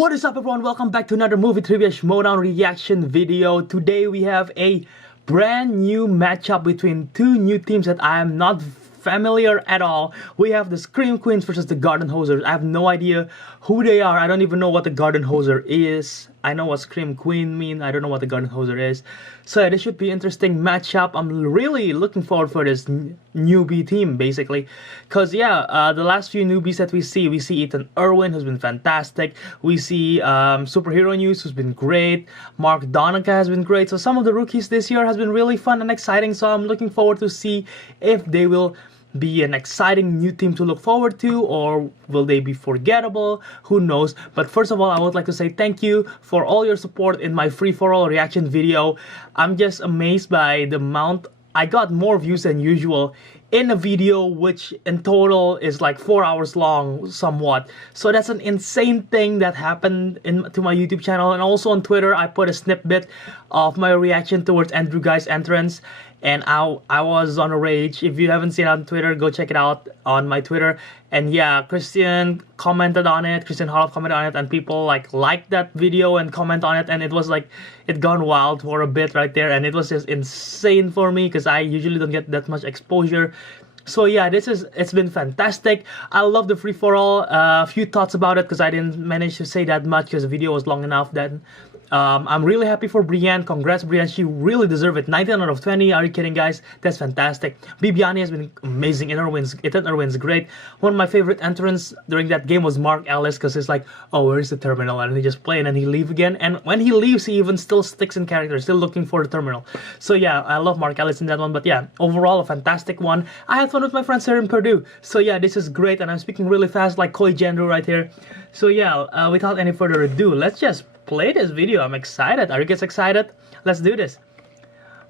What is up, everyone? Welcome back to another movie trivia Schmoedown reaction video. Today we have a brand new matchup between two new teams that I am not familiar at all. We have the Scream Queens versus the Gardenhosers. I have no idea who they are. I don't even know what the Gardenhoser is. I know what Scream Queen mean. I don't know what the Gardenhoser is. So yeah, this should be an interesting matchup. I'm really looking forward for this newbie team, basically. Because yeah, the last few newbies that we see Ethan Irwin, who's been fantastic. We see Superhero News, who's been great. Mark Donica has been great. So some of the rookies this year has been really fun and exciting. So I'm looking forward to see if they will be an exciting new team to look forward to, or will they be forgettable? Who knows? But first of all, I would like to say thank you for all your support in my free-for-all reaction video. I'm just amazed by the amount. I got more views than usual in a video which in total is like 4 hours long somewhat. So that's an insane thing that happened to my YouTube channel. And also on Twitter, I put a snippet of my reaction towards Andrew Guy's entrance, and I was on a rage. If you haven't seen it on Twitter, go check it out on my Twitter. And yeah, Christian commented on it, Christian Harloff commented on it, and people liked that video and comment on it, and it was like, it gone wild for a bit right there, and it was just insane for me, because I usually don't get that much exposure. So yeah, it's been fantastic. I love the free-for-all. A few thoughts about it, because I didn't manage to say that much, because the video was long enough then. I'm really happy for Brienne. Congrats, Brienne. She really deserved it. 19 out of 20. Are you kidding, guys? That's fantastic. Bibiani has been amazing. Ethan Irwin's great. One of my favorite entrants during that game was Mark Ellis, because it's like, oh, where's the terminal? And he just play and then he leave again. And when he leaves, he even still sticks in character, still looking for the terminal. So yeah, I love Mark Ellis in that one. But yeah, overall, a fantastic one. I had fun with my friends here in Purdue. So yeah, this is great. And I'm speaking really fast like Koi Jandro right here. So yeah, without any further ado, let's just play this video. I'm excited. Are you guys excited? Let's do this.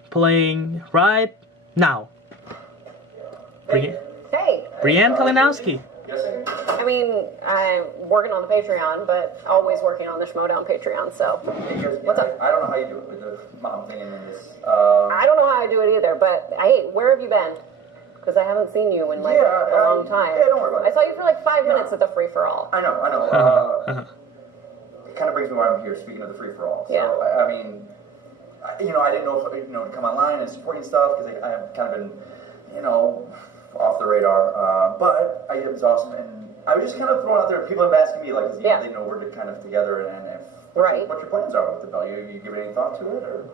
Playing right now. Hey. Brienne Kalinowski. I mean, I'm working on the Patreon, but always working on the Schmoedown Patreon, so. What's up? I don't know how you do it with the mom thing and this. I don't know how I do it either, but hey, where have you been? Because I haven't seen you in like a long time. Yeah, don't worry about it. I saw you for like 5 minutes at the free-for-all. I know. It kind of brings me why I'm here, speaking of the free-for-all. So, Yeah. I mean, I didn't know if, to come online and supporting stuff, because I've kind of been, off the radar. But it was awesome, and I was just kind of throwing out there, people have been asking me, like, they know we're kind of together, and what your plans are with the belt. You give any thought to it, or?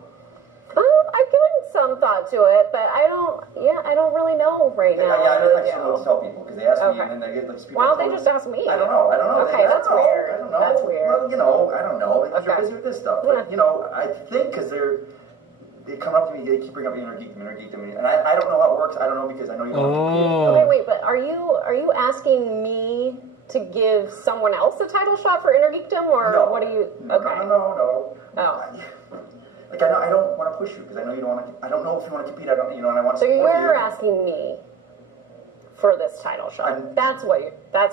I've given some thought to it, but I don't really know right now. Yeah, I actually know what to tell people, because they ask me, and then they get like people. Why don't they just ask me? I don't know. Okay, that's weird. I don't know. That's weird. Well, I don't know. Because you're busy with this stuff. But, I think because they come up to me, they keep bringing up inner geekdom, and I don't know how it works. I don't know, because I know you don't Oh. Okay, wait, but are you asking me to give someone else a title shot for Inner Geekdom, or No. what are you? Okay. No. Oh. Like, I don't want to push you, because I know you don't want to. I don't know if you want to compete. I don't, and I want to. So support you're you. asking me for this title shot. That's what's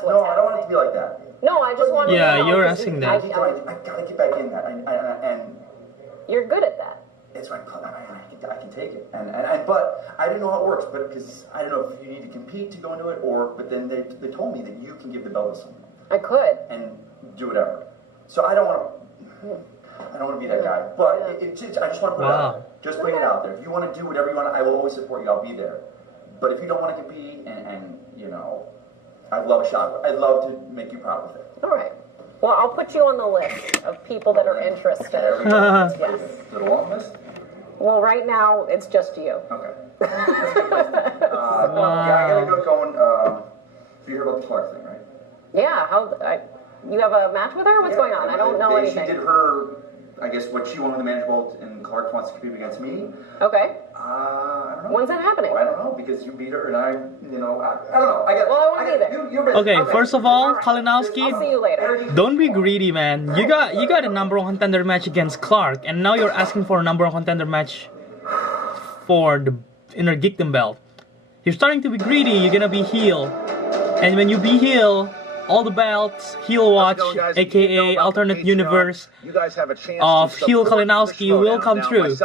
No, I don't happening. want it to be like that. No, I just want to Yeah, know. you're 'cause asking I that. I gotta get back in that, and You're good at that. it's right. I can take it, but I didn't know how it works. But because I don't know if you need to compete to go into it, but then they told me that you can give the belt to someone I could. and do whatever. So I don't want to. I don't want to be that guy, but I just want to put it out there. Just putting it out there. If you want to do whatever you want, I will always support you. I'll be there. But if you don't want to compete, and I'd love a shot. I'd love to make you proud with it. All right. Well, I'll put you on the list of people that are interested. There we go. Yes. Is it a long list? Well, right now it's just you. Okay. Yeah, I gotta go going. You heard about the Clark thing, right? Yeah. You have a match with her? What's going on? I don't know anything. She did her, I guess, what she won with the manager belt, and Clark wants to compete against me. Okay. I don't know. When's that happening? I don't know, because you beat her, and I don't know. Well, I want to be there. You're busy. Okay, first of all, I'll see Kalinowski, you later. don't be greedy, man. You got a number one contender match against Clark, and now you're asking for a number one contender match for the Inner Geekdom belt. You're starting to be greedy. You're gonna be heel, and when you be heel, all the belts, Heel Watch, aka alternate universe of Heel Kalinowski will come true.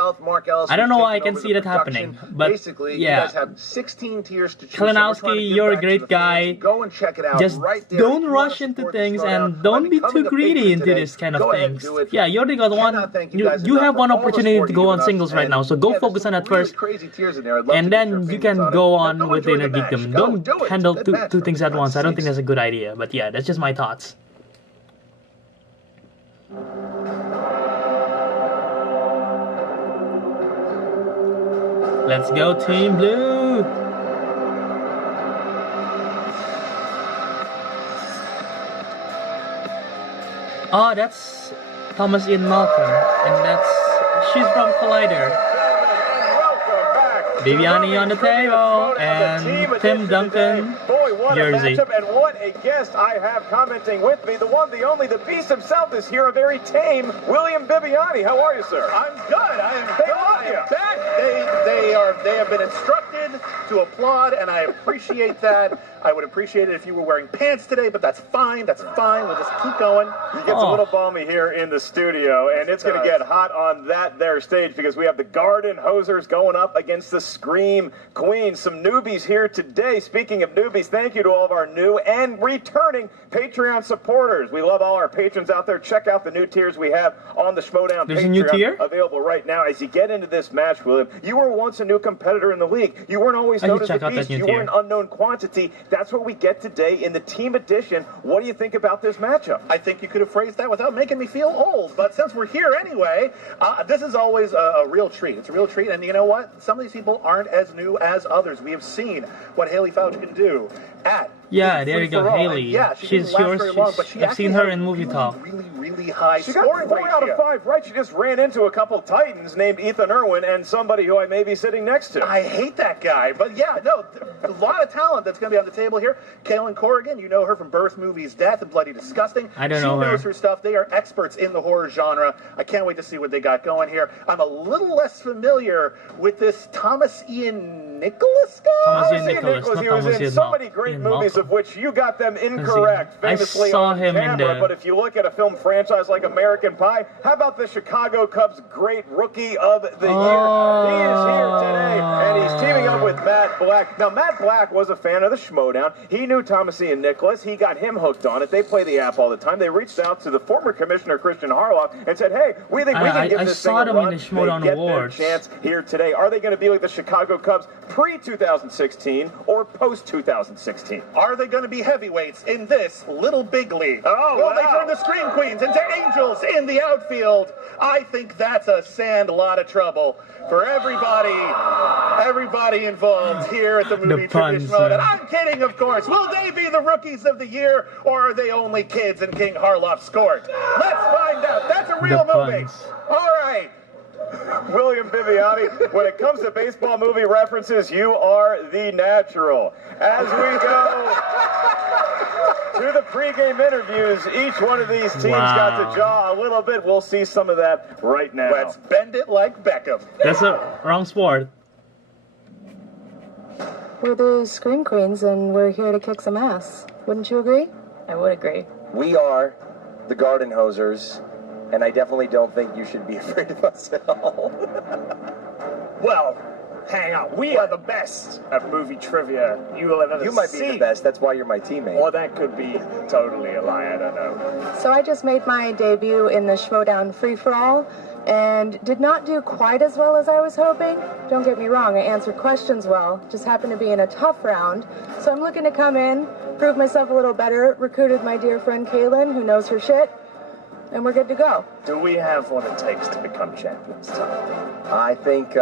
I don't know why I can see that happening, but yeah. Kalinowski, you're a great guy. Just don't rush into things and don't be too greedy into this kind of things. Yeah, you already got one. You have one opportunity to go on singles right now, so go focus on that first, and then you can go on with the Inner Geekdom. Don't handle two things at once. I don't think that's a good idea, but yeah, that's just my thoughts. Let's go, Team Blue! Oh, that's Thomas Ian Malcolm, and she's from Collider. Viviani on the table, and Tim Duncan, Boy, what jersey. A matchup, and what a guest I have commenting with me. The one, the only, the beast himself is here, a very tame William Viviani. How are you, sir? I'm good. I am back. They have been instructed to applaud, and I appreciate that. I would appreciate it if you were wearing pants today, but that's fine. That's fine. We'll just keep going. It gets a little balmy here in the studio, and it's going to get hot on that there stage because we have the Gardenhosers going up against the Scream Queens. Some newbies here today. Speaking of newbies, thank you to all of our new and returning Patreon supporters. We love all our patrons out there. Check out the new tiers we have on the Schmoedown There's Patreon a new tier? available right now. As you get into this match, William, you were once a new competitor in the league. You weren't always known as the beast. You were an unknown quantity. That's what we get today in the team edition. What do you think about this matchup? I think you could have phrased that without making me feel old. But since we're here anyway, this is always a real treat. It's a real treat. And you know what? Some of these people aren't as new as others. We have seen what Haley Fouch can do at there you go, Haley. Yeah, she's yours. I've seen her in Movie Talk. Really high She got scoring 4 out of 5 right. She just ran into a couple Titans named Ethan Irwin and somebody who I may be sitting next to. I hate that guy, but yeah, no, a lot of talent that's going to be on the table here. Kaylin Corrigan, you know her from Birth Movies, Death, and Bloody Disgusting. I don't know her. She knows her stuff. They are experts in the horror genre. I can't wait to see what they got going here. I'm a little less familiar with this Thomas Ian Nicholas guy. Thomas Ian Nicholas, not He was Thomas in Ian so many great Ian movies, Malcolm. of which you got them incorrect, I famously saw on him in camera. the- But if you look at a film franchise like American Pie, how about the Chicago Cubs' great Rookie of the Year? He is here today, and he's teaming up with Matt Black. Now, Matt Black was a fan of the Schmoedown. He knew Thomas Ian Nicholas. He got him hooked on it. They play the app all the time. They reached out to the former commissioner, Christian Harloff, and said, hey, we think we can give this thing a them run. in the Schmoedown They get Awards. their chance here today. Are they going to be like the Chicago Cubs pre-2016 or post-2016? Are they going to be heavyweights in this Little Big League? Oh, Will they wow. turn the Scream Queens into angels in the outfield? I think that's a lot of trouble for everybody involved here at the movie Trivia Schmoedown. I'm kidding, of course. Will they be the Rookies of the Year, or are they only kids in King Harloff's court? Let's find out. That's a real movie. All right. William Viviani, when it comes to baseball movie references, you are the natural. As we go to the pregame interviews, each one of these teams got to jaw a little bit. We'll see some of that right now. Let's bend it like Beckham. That's a wrong sport. We're the Scream Queens, and we're here to kick some ass. Wouldn't you agree? I would agree. We are the Gardenhosers, and I definitely don't think you should be afraid of us at all. Well, hang on. We are the best at movie trivia you will have ever seen. You might be the best. That's why you're my teammate. Or that could be totally a lie. I don't know. So I just made my debut in the Schmoedown free-for-all, and did not do quite as well as I was hoping. Don't get me wrong, I answered questions well, just happened to be in a tough round. So I'm looking to come in, prove myself a little better, recruited my dear friend Kaylin, who knows her shit, and we're good to go. Do we have what it takes to become champions, Tom? I think,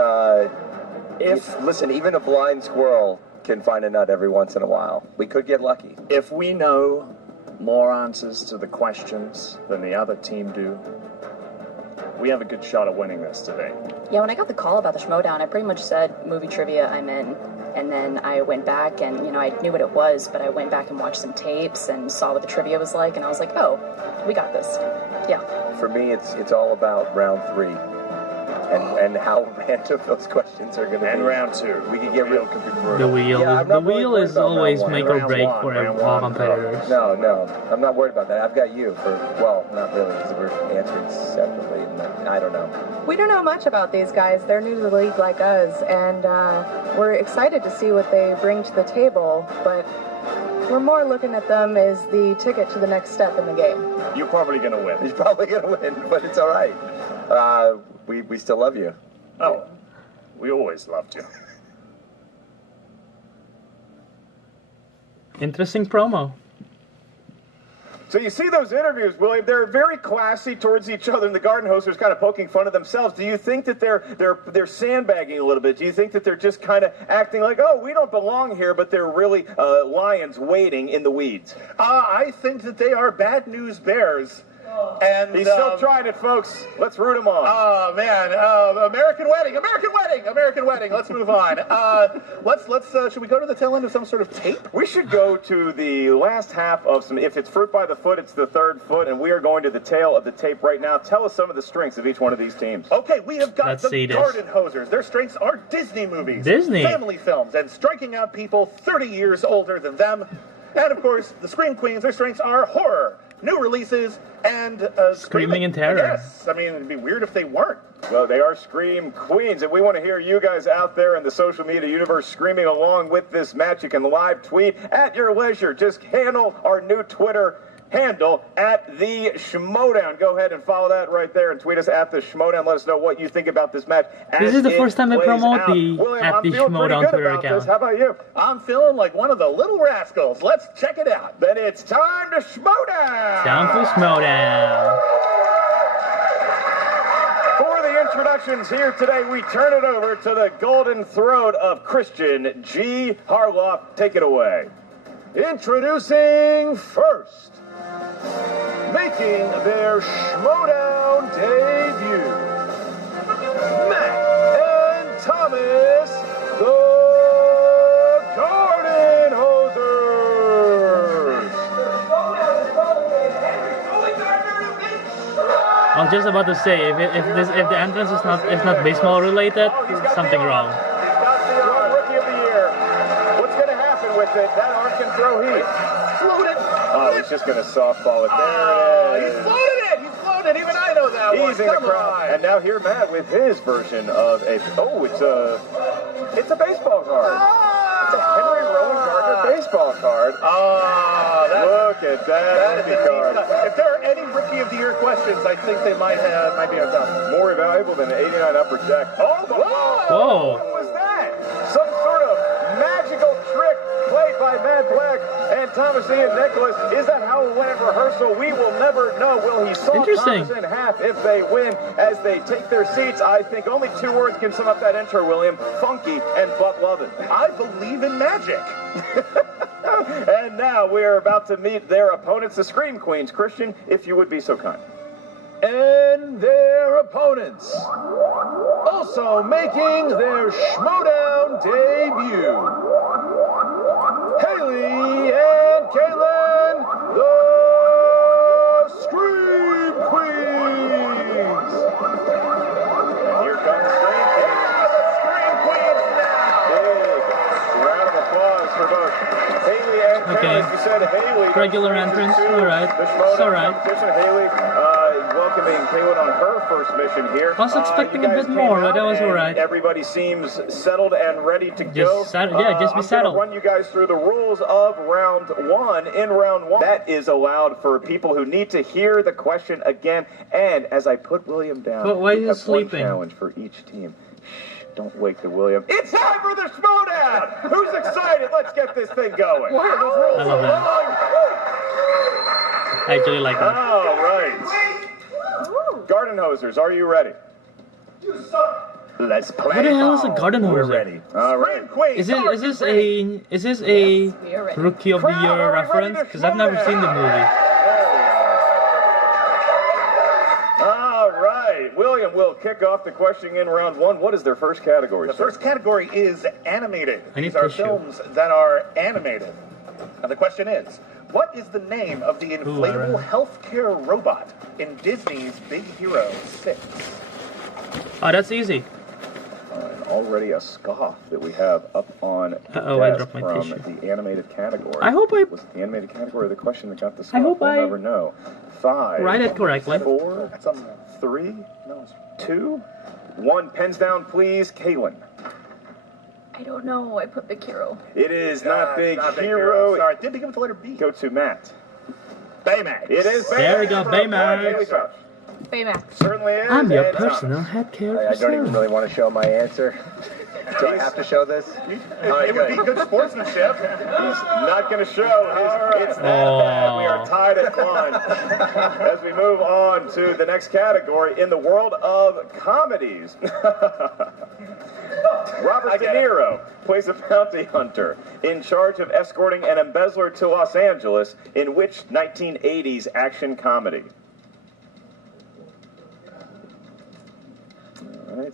listen, even a blind squirrel can find a nut every once in a while. We could get lucky. If we know more answers to the questions than the other team do, we have a good shot at winning this today. Yeah, when I got the call about the Schmoedown, I pretty much said movie trivia I'm in. And then I went back and, I knew what it was, but I went back and watched some tapes and saw what the trivia was like, and I was like, oh, we got this. Yeah. For me, it's all about round 3. and how random those questions are going to be. And round 2. We could get real. Could be brutal. The wheel, Yeah, I'm the not really wheel worried is about round always one. make or Round break one, for round all one. competitors. No, I'm not worried about that. I've got you for, well, not really, because we're answering separately. And I don't know. We don't know much about these guys. They're new to the league like us, and we're excited to see what they bring to the table, but we're more looking at them as the ticket to the next step in the game. You're probably going to win. He's probably going to win, but it's all right. We still love you. Oh, we always loved you. Interesting promo. So you see those interviews, William, they're very classy towards each other, and the Gardenhosers kind of poking fun of themselves. Do you think that they're sandbagging a little bit? Do you think that they're just kind of acting like, oh, we don't belong here, but they're really lions waiting in the weeds? I think that they are bad news bears. And He's still trying it, folks. Let's root him on. Oh man, American wedding. Let's move on. Should we go to the tail end of some sort of tape? We should go to the last half of some. If it's fruit by the foot, it's the third foot, and we are going to the tail of the tape right now. Tell us some of the strengths of each one of these teams. Okay, we have got Let's the see this. Gardenhosers. Their strengths are Disney movies, Disney. family films, and striking out people 30 years older than them. And of course, the Scream Queens. Their strengths are horror, new releases, and Screaming in terror. Yes, I mean it'd be weird if they weren't. Well, they are Scream Queens, and we want to hear you guys out there in the social media universe screaming along with this match. You can live tweet at your leisure. Just handle our new Twitter handle at the Schmoedown. Go ahead and follow that right there and tweet us at the Schmoedown. Let us know what you think about this match. This is the first time I promote out. the William, at I'm the feeling pretty Schmoedown good Twitter about account. this. How about you? I'm feeling like one of the little rascals. Let's check it out. Then it's time to Schmoedown. Time for Schmoedown. For the introductions here today, we turn it over to the golden throat of Christian G. Harloff. Take it away. Introducing first, making their Schmoedown debut, Matt and Thomas, the Gardenhosers. I was just about to say, if the entrance is not baseball related, something wrong. He's got the rookie of the year. What's going to happen with it? That arm can throw heat. Floated. Oh, he's just going to softball it. There it He's is. floated it. He's floated. Even I know that one. He's in the Come crowd. on. And now here Matt with his version of a... Oh, it's a baseball card. It's a Henry Rowan Gardner baseball card. Look at that rookie card. If there are any rookie of the year questions, I think they might be on top. More valuable than an 89 upper deck. Oh, Whoa. What was that? Some sort of magical trick played by Matt Black and Thomas Ian Nicholas. Is that how it went at rehearsal? We will never know. Will he saw Interesting. Thomas in half if they win as they take their seats? I think only two words can sum up that intro, William. Funky and butt loving. I believe in magic. And now we are about to meet their opponents, the Scream Queens. Christian, if you would be so kind. And their opponents, also making their Schmoedown debut, Haley and Kaylin, the Scream Queens. And here come the Scream Queens. Scream Queens now. Big round of applause for both Haley and Kaylin. Okay. As you said, Haley. Regular entrance. All right. The Schmoedown It's all right. competition. Haley welcoming Kaylin on her first mission here. I was expecting You a guys bit more, came but that out was all and right. Everybody seems settled and ready to go. Just be I'm gonna settled. run you guys through the rules of round one. In round one, that is allowed for people who need to hear the question again. And as I put William down, But why is we he have sleeping? one challenge for each team. Shh, don't wake the William. It's time for the Schmoedown! Who's excited? Let's get this thing going. I love that. I actually like that. All right. Gardenhosers, are you ready? Let's play. What the hell is a Gardenhoser? We're ready. All right. Is this a We are ready. Rookie of the Crowd, Year are we ready reference? to Because I've never seen the movie. All right. William will kick off the questioning in round one. What is their first category? The sir? first category is animated. I need These are tissue. films that are animated. And the question is, what is the name of the inflatable right. healthcare robot in Disney's Big Hero 6? Oh, that's easy. And already a scoff that we have up on the I desk dropped my from tissue. the animated category. I hope I- Was it the animated category or the question that got the scoff? hope We'll I never know. 5. write it correctly. 4. 3. No, it's 2. 1. Pens down, please. Kaylin. I don't know. I put Big Hero. It is not Big not Big Hero. Sorry, did begin with the letter B. Go to Matt. Baymax. It is Baymax. There we go, for Baymax. Haley Fouch. Baymax. Certainly is. I'm your and Thomas. personal head care. I don't even really want to show my answer. Do I have to show this? It would be good sportsmanship. He's not going to show. It's that bad. We are tied at 1. As we move on to the next category in the world of comedies. Robert De Niro plays a bounty hunter in charge of escorting an embezzler to Los Angeles in which 1980s action comedy? All right,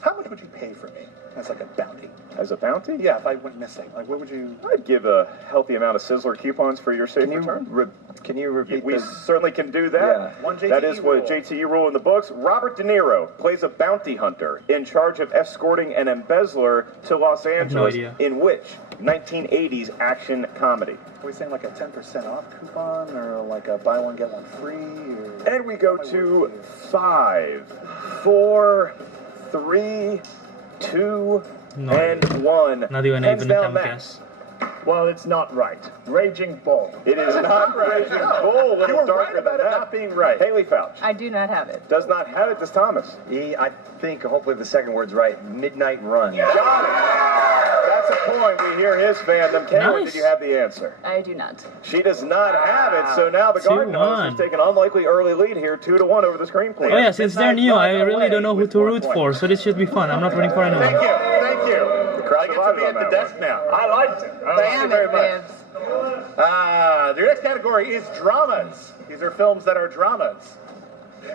How much would you pay for me as like a bounty? As a bounty? Yeah, if I went missing. Like, what would you... I'd give a healthy amount of Sizzler coupons for your safe Can you return. can you repeat We this? certainly can do that. Yeah. One JTE That is what rule. JTE rule in the books. Robert De Niro plays a bounty hunter in charge of escorting an embezzler to Los Angeles idea. in which 1980s action comedy? Are we saying like a 10% off coupon or like a buy one, get one free? Or... And we go to 5, 4, 3, 2, No. and 1. Not even Hands a down, Matt. guess. Well, it's not right. Raging Bull. It is not Raging Bull. A You little were darker right about than it that. not being right. Haley Fouch I do not have it. does not have it. Does Thomas? I think hopefully the second word's right. Midnight Run. Got it. That's a point. We hear his fandom. Kaylin, Nice. did you have the answer? I do not. She does not have it. So now the 2-1. Gardenhosers take an unlikely early lead here, 2-1 over the Scream Queen. Oh yeah, since they're new, I Midnight really don't know who with to 1 root point. for, so this should be fun. I'm not rooting for anyone. Thank you. Thank you. crowd I get to survived be on at the that desk now. I liked it. Thank you very much. The next category is dramas. These are films that are dramas.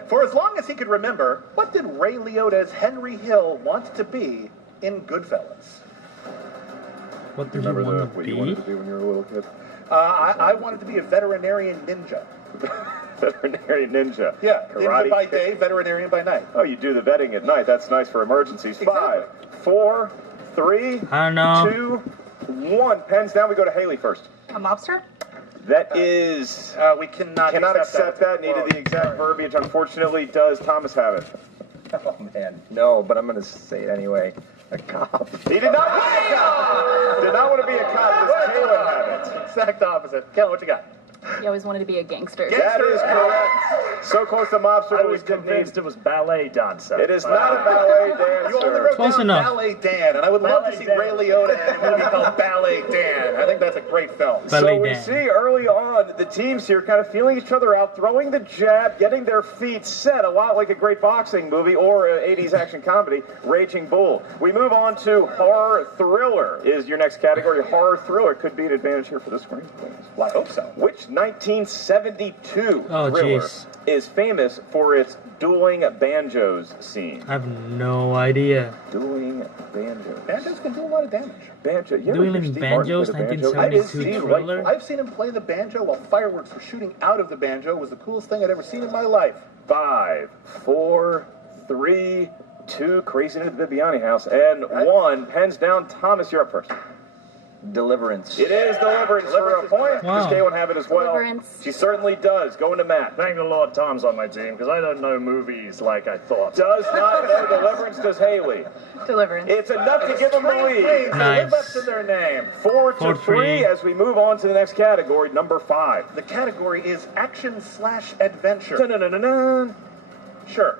For as long as he could remember, what did Ray Liotta's Henry Hill want to be in Goodfellas? What do you want to what you wanted to be? be when you were a little kid? I wanted to be a veterinarian ninja. Veterinary ninja. Yeah, Karate ninja by kick. day, veterinarian by night. Oh, you do the vetting at night. That's nice for emergencies. Exactly. 5, 4, 3, I don't know. 2, 1. Pens down. We go to Haley first. A mobster? That is... We cannot accept that. Needed the exact verbiage. Unfortunately, does Thomas have it? Oh man, no, but I'm gonna say it anyway. A cop. He did not want to be a cop. Did not want to be a cop. Does Kaylin have it? Exact opposite. Kel, what you got? You always wanted to be a gangster. That is correct. So close to mobster. I was convinced it was ballet dancer. It is not a ballet dancer. You only wrote Close down enough. Ballet Dan, and I would love to see Dan. Ray Liotta in a movie called Ballet Dan. I think that's a great film. Ballet So we Dan. see early on the teams here kind of feeling each other out, throwing the jab, getting their feet set, a lot like a great boxing movie or an 80s action comedy, Raging Bull. We move on to horror thriller is your next category. Horror thriller could be an advantage here for the screen, please. Well, I hope so. Which 1972 Oh, thriller jeez. is famous for its dueling banjos scene? I have no idea. Dueling banjos. Banjos can do a lot of damage. Banjo. You ever Dueling hear Steve Martin banjos, play the banjo? 1972 It is thriller? delightful. I've seen him play the banjo while fireworks were shooting out of the banjo. It was the coolest thing I'd ever seen in my life. 5, 4, 3, 2, crazy into the Bibiani house, and 1. Pens down. Thomas, you're up first. Deliverance. It is Deliverance for a point. Wow. Does Kaylin have it as well? Deliverance. She certainly does. Going to Matt. Thank the Lord Tom's on my team, because I don't know movies like I thought. Does not know Deliverance. Does Haley? Deliverance. It's enough to give them the lead. Please, Nice. live up to their name. 4 to 4-3. 3 as we move on to the next category, number 5. The category is action/adventure. Dun-dun-dun-dun-dun. Sure.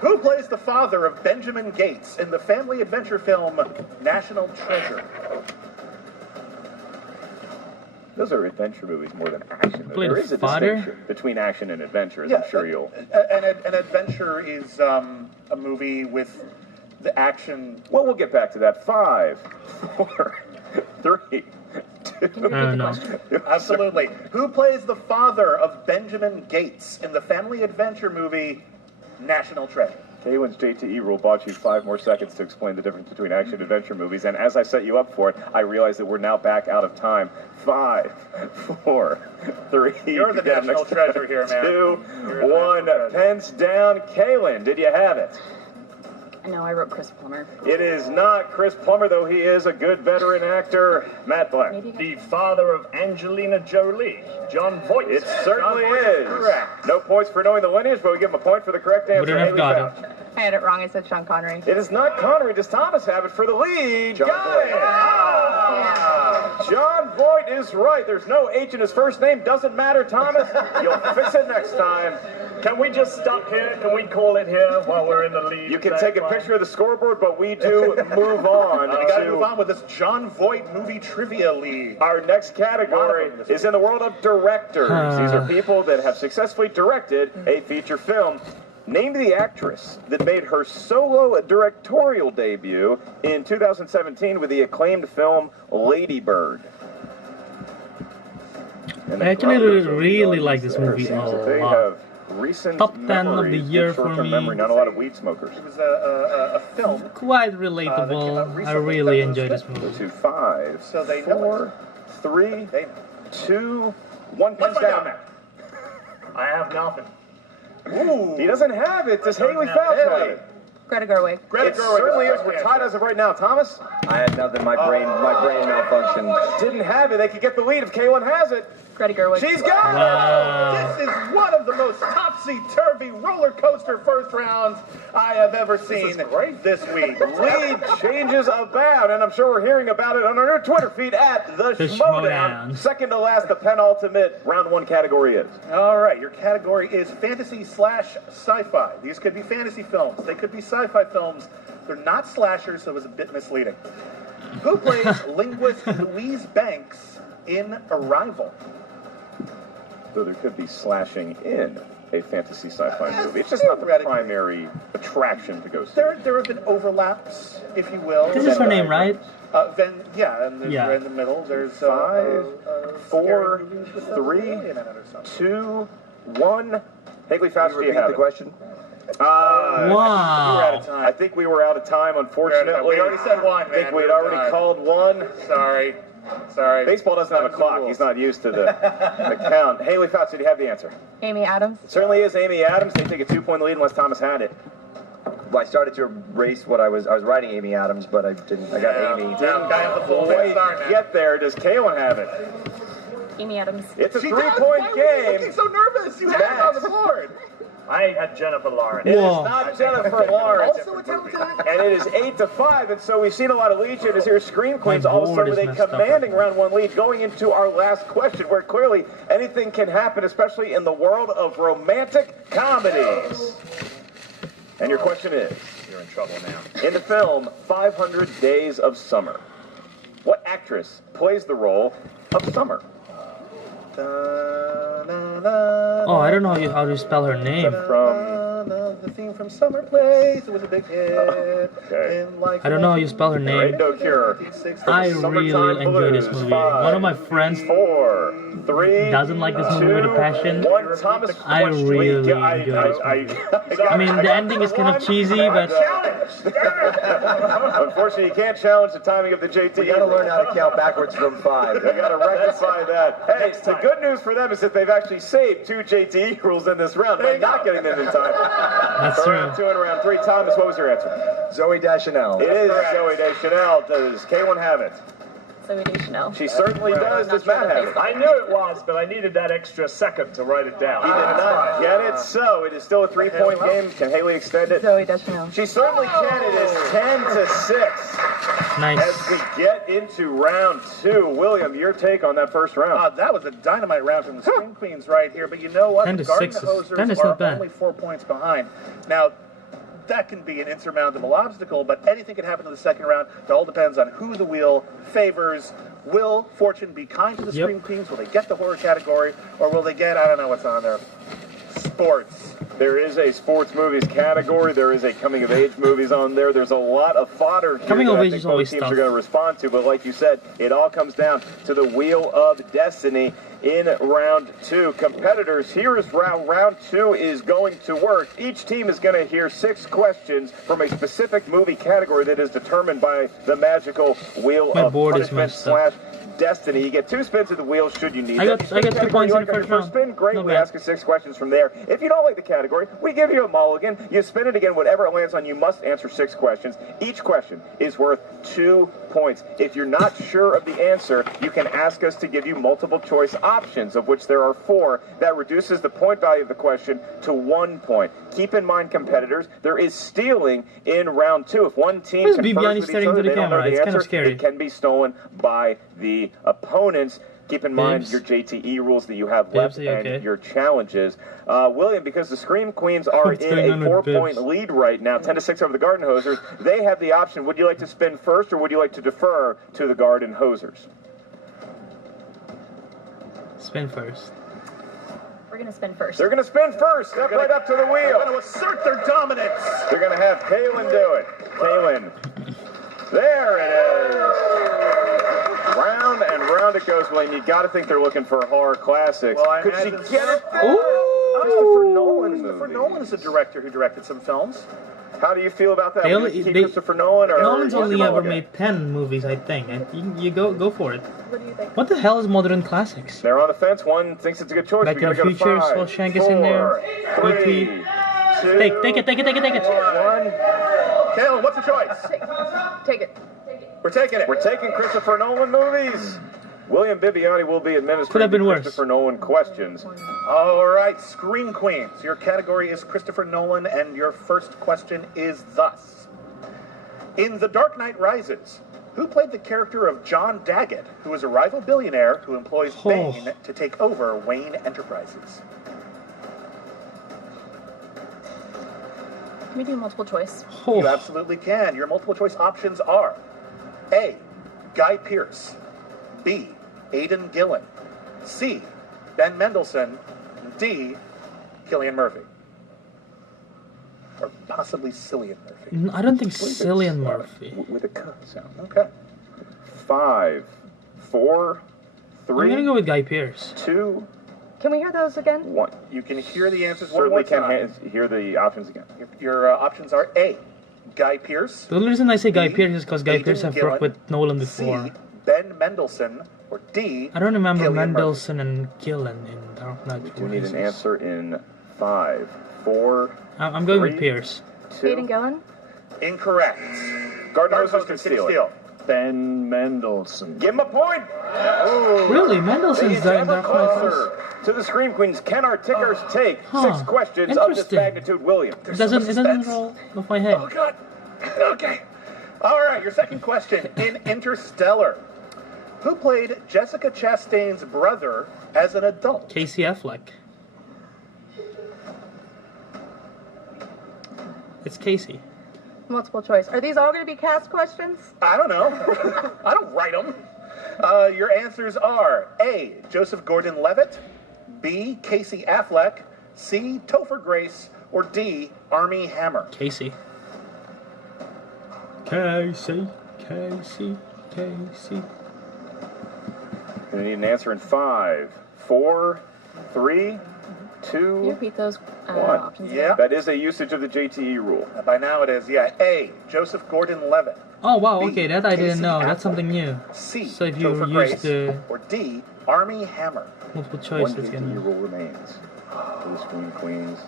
Who plays the father of Benjamin Gates in the family adventure film National Treasure? Those are adventure movies more than action. Played There is a father? distinction between action and adventure, as I'm sure you'll... An adventure is a movie with the action. Well, we'll get back to that. 5, 4, 3, 2... I don't know. Absolutely. Who plays the father of Benjamin Gates in the family adventure movie National Treasure? Kaylin's JTE rule bought you 5 more seconds to explain the difference between action-adventure movies, and as I set you up for it, I realized that we're now back out of time. 5, 4, 3. You're the national treasure here, man. 2, 1. Pens down. Kaylin, did you have it? No, I wrote Chris Plummer. It is not Chris Plummer, though he is a good veteran actor. Matt Black. The father of Angelina Jolie, John Voight. It certainly John Voight is. Correct. No points for knowing the lineage, but we give him a point for the correct answer. Wouldn't have Haley got Fouch. I had it wrong. I said Sean Connery. It is not Connery. Does Thomas have it for the lead? John Got Voight. it. John Voight is right. There's no H in his first name. Doesn't matter, Thomas. You'll fix it next time. Can we just stop here? Can we call it here while we're in the lead? You can take a picture of the scoreboard, but we do move on. We got to move on with this John Voight movie trivia league. Our next category is in the world of directors. These are people that have successfully directed a feature film. Name the actress that made her solo directorial debut in 2017 with the acclaimed film Lady Bird. And I actually the really like this there movie a seems that they lot. have recent Top 10 of the memories, year good short-term for me. memory, not a lot of weed smokers. It was a film. Quite that came out relatable. I recently really that was enjoy this written. movie. 2, 5, So they know 4, 3, They know. 2, 1. Pins What's my down. down? I have nothing. Ooh. He doesn't have it. Does I don't Haley have Fouch it. have it? Greta Gerwig. Greta It Gerwig certainly the is. We're correct tied answer. as of right now. Thomas I had nothing. My brain malfunctioned. didn't have it. They could get the lead if Kaylin has it. Greta Gerwig. She's got Wow. This is one of the most topsy-turvy roller coaster first rounds I have ever seen this week. it. Lead changes about, and I'm sure we're hearing about it on our new Twitter feed at the The Schmoedown. Schmoedown. Second to last, the penultimate round 1 category is. All right, your category is fantasy/sci-fi. These could be fantasy films. They could be sci-fi films. They're not slashers, so it was a bit misleading. Who plays linguist Louise Banks in Arrival? Though there could be slashing in a fantasy sci-fi movie. It's just not the primary attraction to go see. There have been overlaps, if you will. This is her name, right? Then and there's Yeah. in the middle. There's 5, 4, scary movies with a 3, alien in it or something. 2, 1. Haley Fouch, do you Repeat have the it? question. We're out Wow. of time. I think we were out of time, unfortunately. We already said one, I think man. we'd We're already done. called one. Sorry. Baseball doesn't have a clock. He's not used to the count. Haley Fouch, did you have the answer? Amy Adams. It certainly is Amy Adams. They take a 2-point lead unless Thomas had it. Well, I started to erase what I was writing Amy Adams, but I didn't. I got Amy. Now, guy have the full Wait, start now. get there. Does Kaylin have it? Amy Adams. It's a She does? 3-point Why were you looking game. so nervous? You had it on the board. I had Jennifer Lawrence. It is Whoa. not Jennifer Lawrence. Also a talented actor. And it is 8-5, and so we've seen a lot of lead changes here. Scream Queens My all of a board sudden with is a messed up commanding right now. round 1 lead, going into our last question, where clearly anything can happen, especially in the world of romantic comedies. And your question is, You're in trouble now. in the film 500 Days of Summer, what actress plays the role of Summer? Oh, I don't know how to spell her name. From The theme from Summer Place. It was a big hit. Okay. In like I don't know how you spell her There ain't name. no cure. I Summertime really enjoy this Blues. movie. 5, One of my friends 4, 3, doesn't like this movie with a 2, passion. 1. Thomas, I really enjoy this I mean, the ending is kind of cheesy, but unfortunately, you can't challenge the timing of the JT. We got to learn how to count backwards from 5. They got to rectify that. Hey, the good news for them is that they've actually saved 2 JTE rules in this round by not getting them in time. that's For true. round 2 and round 3. Thomas, what was your answer? Zoe Deschanel. It is Zoe Deschanel. Does K1 have it? Zoe Deschanel. She certainly does. Does Matt have it? I knew it was, but I needed that extra second to write it down. He did not get it, so it is still a 3-point game. Can Haley extend it? Zoe Deschanel. She certainly can. It is 10-6. Nice. As we get into round 2, William, your take on that first round? That was a dynamite round from the Scream Queens right here. But you know what? 10 The to 6 is- Gardenhosers 10 is are not bad. only 4 points behind. Now, that can be an insurmountable obstacle, but anything can happen in the second round. It all depends on who the wheel favors. Will fortune be kind to the Yep. Scream Queens? Will they get the horror category? Or will they get, I don't know what's on there, sports? There is a sports movies category. There is a coming of age movies on there. There's a lot of fodder here Coming of that I age think is both always teams tough. are going to respond to. But like you said, it all comes down to the Wheel of Destiny in round 2. Competitors, here is how round 2 is going to work. Each team is going to hear 6 questions from a specific movie category that is determined by the magical Wheel My of board is Punishment messed up. / Destiny. You get 2 spins of the wheel should you need I got it. 2 points in the first round. Spin, great. Not We bad. ask you 6 questions from there. If you don't like the category, we give you a mulligan. You spin it again. Whatever it lands on, you must answer 6 questions. Each question is worth 2 points. If you're not sure of the answer, you can ask us to give you multiple choice options, of which there are 4. That reduces the point value of the question to 1 point. Keep in mind, competitors, there is stealing in round 2. If one team Why is confers Bibiani with each staring other, into the they don't know camera? the It's kind of answer, scary. it can be stolen by the opponents. Keep in mind Bibs. your JTE rules that you have Bibs, left are you and okay? your challenges. William, because the Scream Queens are What's in going a on with 4-point Bibs? lead right now, 10-6 over the Gardenhosers, they have the option. Would you like to spin first, or would you like to defer to the Gardenhosers? Spin first. We're going to spin first. They're going to spin first. Step right up to the They're wheel. going to assert their dominance. They're going to have Kaylin do it. Kaylin. There it is. Round and round it goes, William. You got to think they're looking for horror classics. Well, I Could she imagine get so. it there? Christopher Nolan Christopher movie. Nolan is a director who directed some films. How do you feel about that? They Would only- you keep they- Christopher Nolan or Nolan's what's only your ever mulligan? made 10 movies, I think. And you go for it. What do you think? What the hell is modern classics? They're on the fence. One thinks it's a good choice. Back We to gotta the go to Future, 5, Shawshank is in there. 4, E.T. 3, 2, Take it. 1. Kaylin, what's the choice? Take it. We're taking it. We're taking Christopher Nolan movies. William Bibiani will be administering Could have been the worse. Christopher Nolan questions. All right, Scream Queens. Your category is Christopher Nolan, and your first question is thus. In The Dark Knight Rises, who played the character of John Daggett, who is a rival billionaire who employs Oh. Bane to take over Wayne Enterprises? Can we do multiple choice? Oh. You absolutely can. Your multiple choice options are A, Guy Pearce, B, Aidan Gillen, C, Ben Mendelsohn, D, Cillian Murphy. Or possibly Cillian Murphy. I don't think Cillian Murphy. With a cut sound. Okay. 5, 4, I'm gonna 3, go with Guy Pearce. 2, Can we hear those again? 1. You can hear the answers one more Certainly time. can hear the options again. Your options are A, Guy Pearce, The only reason I say Guy B, Pearce is because Guy Aidan Pearce have Gillen, worked with Nolan before. C, Ben Mendelsohn, or D, I don't remember Cillian Murphy. Mendelsohn and Gillen in Dark Knight We do need an Rises. answer in 5, 4, I'm going with 3, Pierce. 2. Aidan Gillen? Incorrect. Gardenhosers can steal it. Ben Mendelsohn. Give him a point. Really? Mendelssohn's He's there in ever Dark Knight Rises? closer to the Scream Queens. Can our tickers take Huh. 6 questions of this Interesting. magnitude, William? It doesn't suspense. roll off my head. Oh, God. Okay. All right, your second question. In Interstellar, who played Jessica Chastain's brother as an adult? Casey Affleck. It's Casey. Multiple choice. Are these all going to be cast questions? I don't know. I don't write them. Your answers are A, Joseph Gordon-Levitt, B, Casey Affleck, C, Topher Grace, or D, Armie Hammer. Casey. Casey. Casey. Casey. We need an answer in 5, 4, 3, Can you 2, repeat those 1. options? Yeah. That is a usage of the JTE rule. By now it is, yeah. A, Joseph Gordon-Levitt. Oh wow, B, okay, that I didn't Casey know. Affleck. That's something new. C, So if you Topher use Grace, the or D, Armie Hammer. multiple One choice, it's JTE gonna... rule remains for the Scream Queens.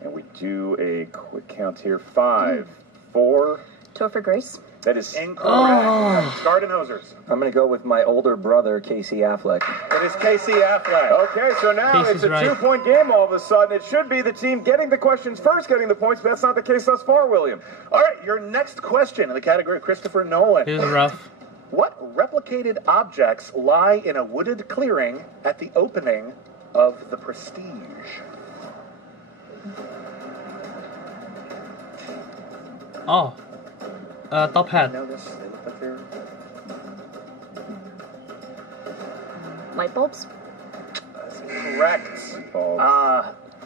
And we do a quick count here. 5, 4. Topher Grace? That is Incorrect. Oh. Gardenhosers. I'm going to go with my older brother, Casey Affleck. It is Casey Affleck. Okay, so now Casey's it's a right. 2-point game all of a sudden. It should be the team getting the questions first, getting the points, but that's not the case thus far, William. All right, your next question in the category of Christopher Nolan. It was rough. What replicated objects lie in a wooded clearing at the opening of The Prestige? Oh. Top I hat. know this. They look like they're... Light bulbs? That's correct. Bulbs.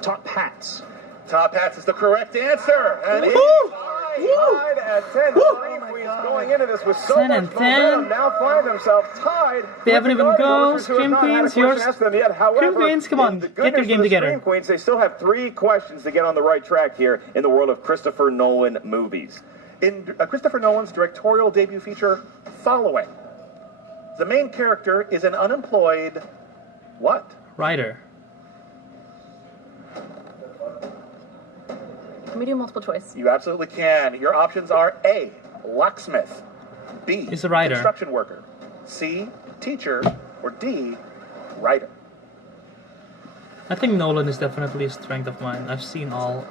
Top hats. Top hats is the correct answer. And it Tied at 10. Scream Queens going into this with so 10 much and 10. momentum now find themselves tied. They haven't with the even gone. Gardenhosers, who have Scream not had a Queens, question yours. asked them yet. However, Scream Queens, come on, in the get your goodness game of the together. Scream Queens, they still have 3 questions to get on the right track here in the world of Christopher Nolan movies. in Christopher Nolan's directorial debut feature, Following, the main character is an unemployed what? Writer. Can we do multiple choice? You absolutely can. Your options are A, locksmith, B, He's a writer. construction worker, C, teacher, or D, writer. I think Nolan is definitely a strength of mine. I've seen all.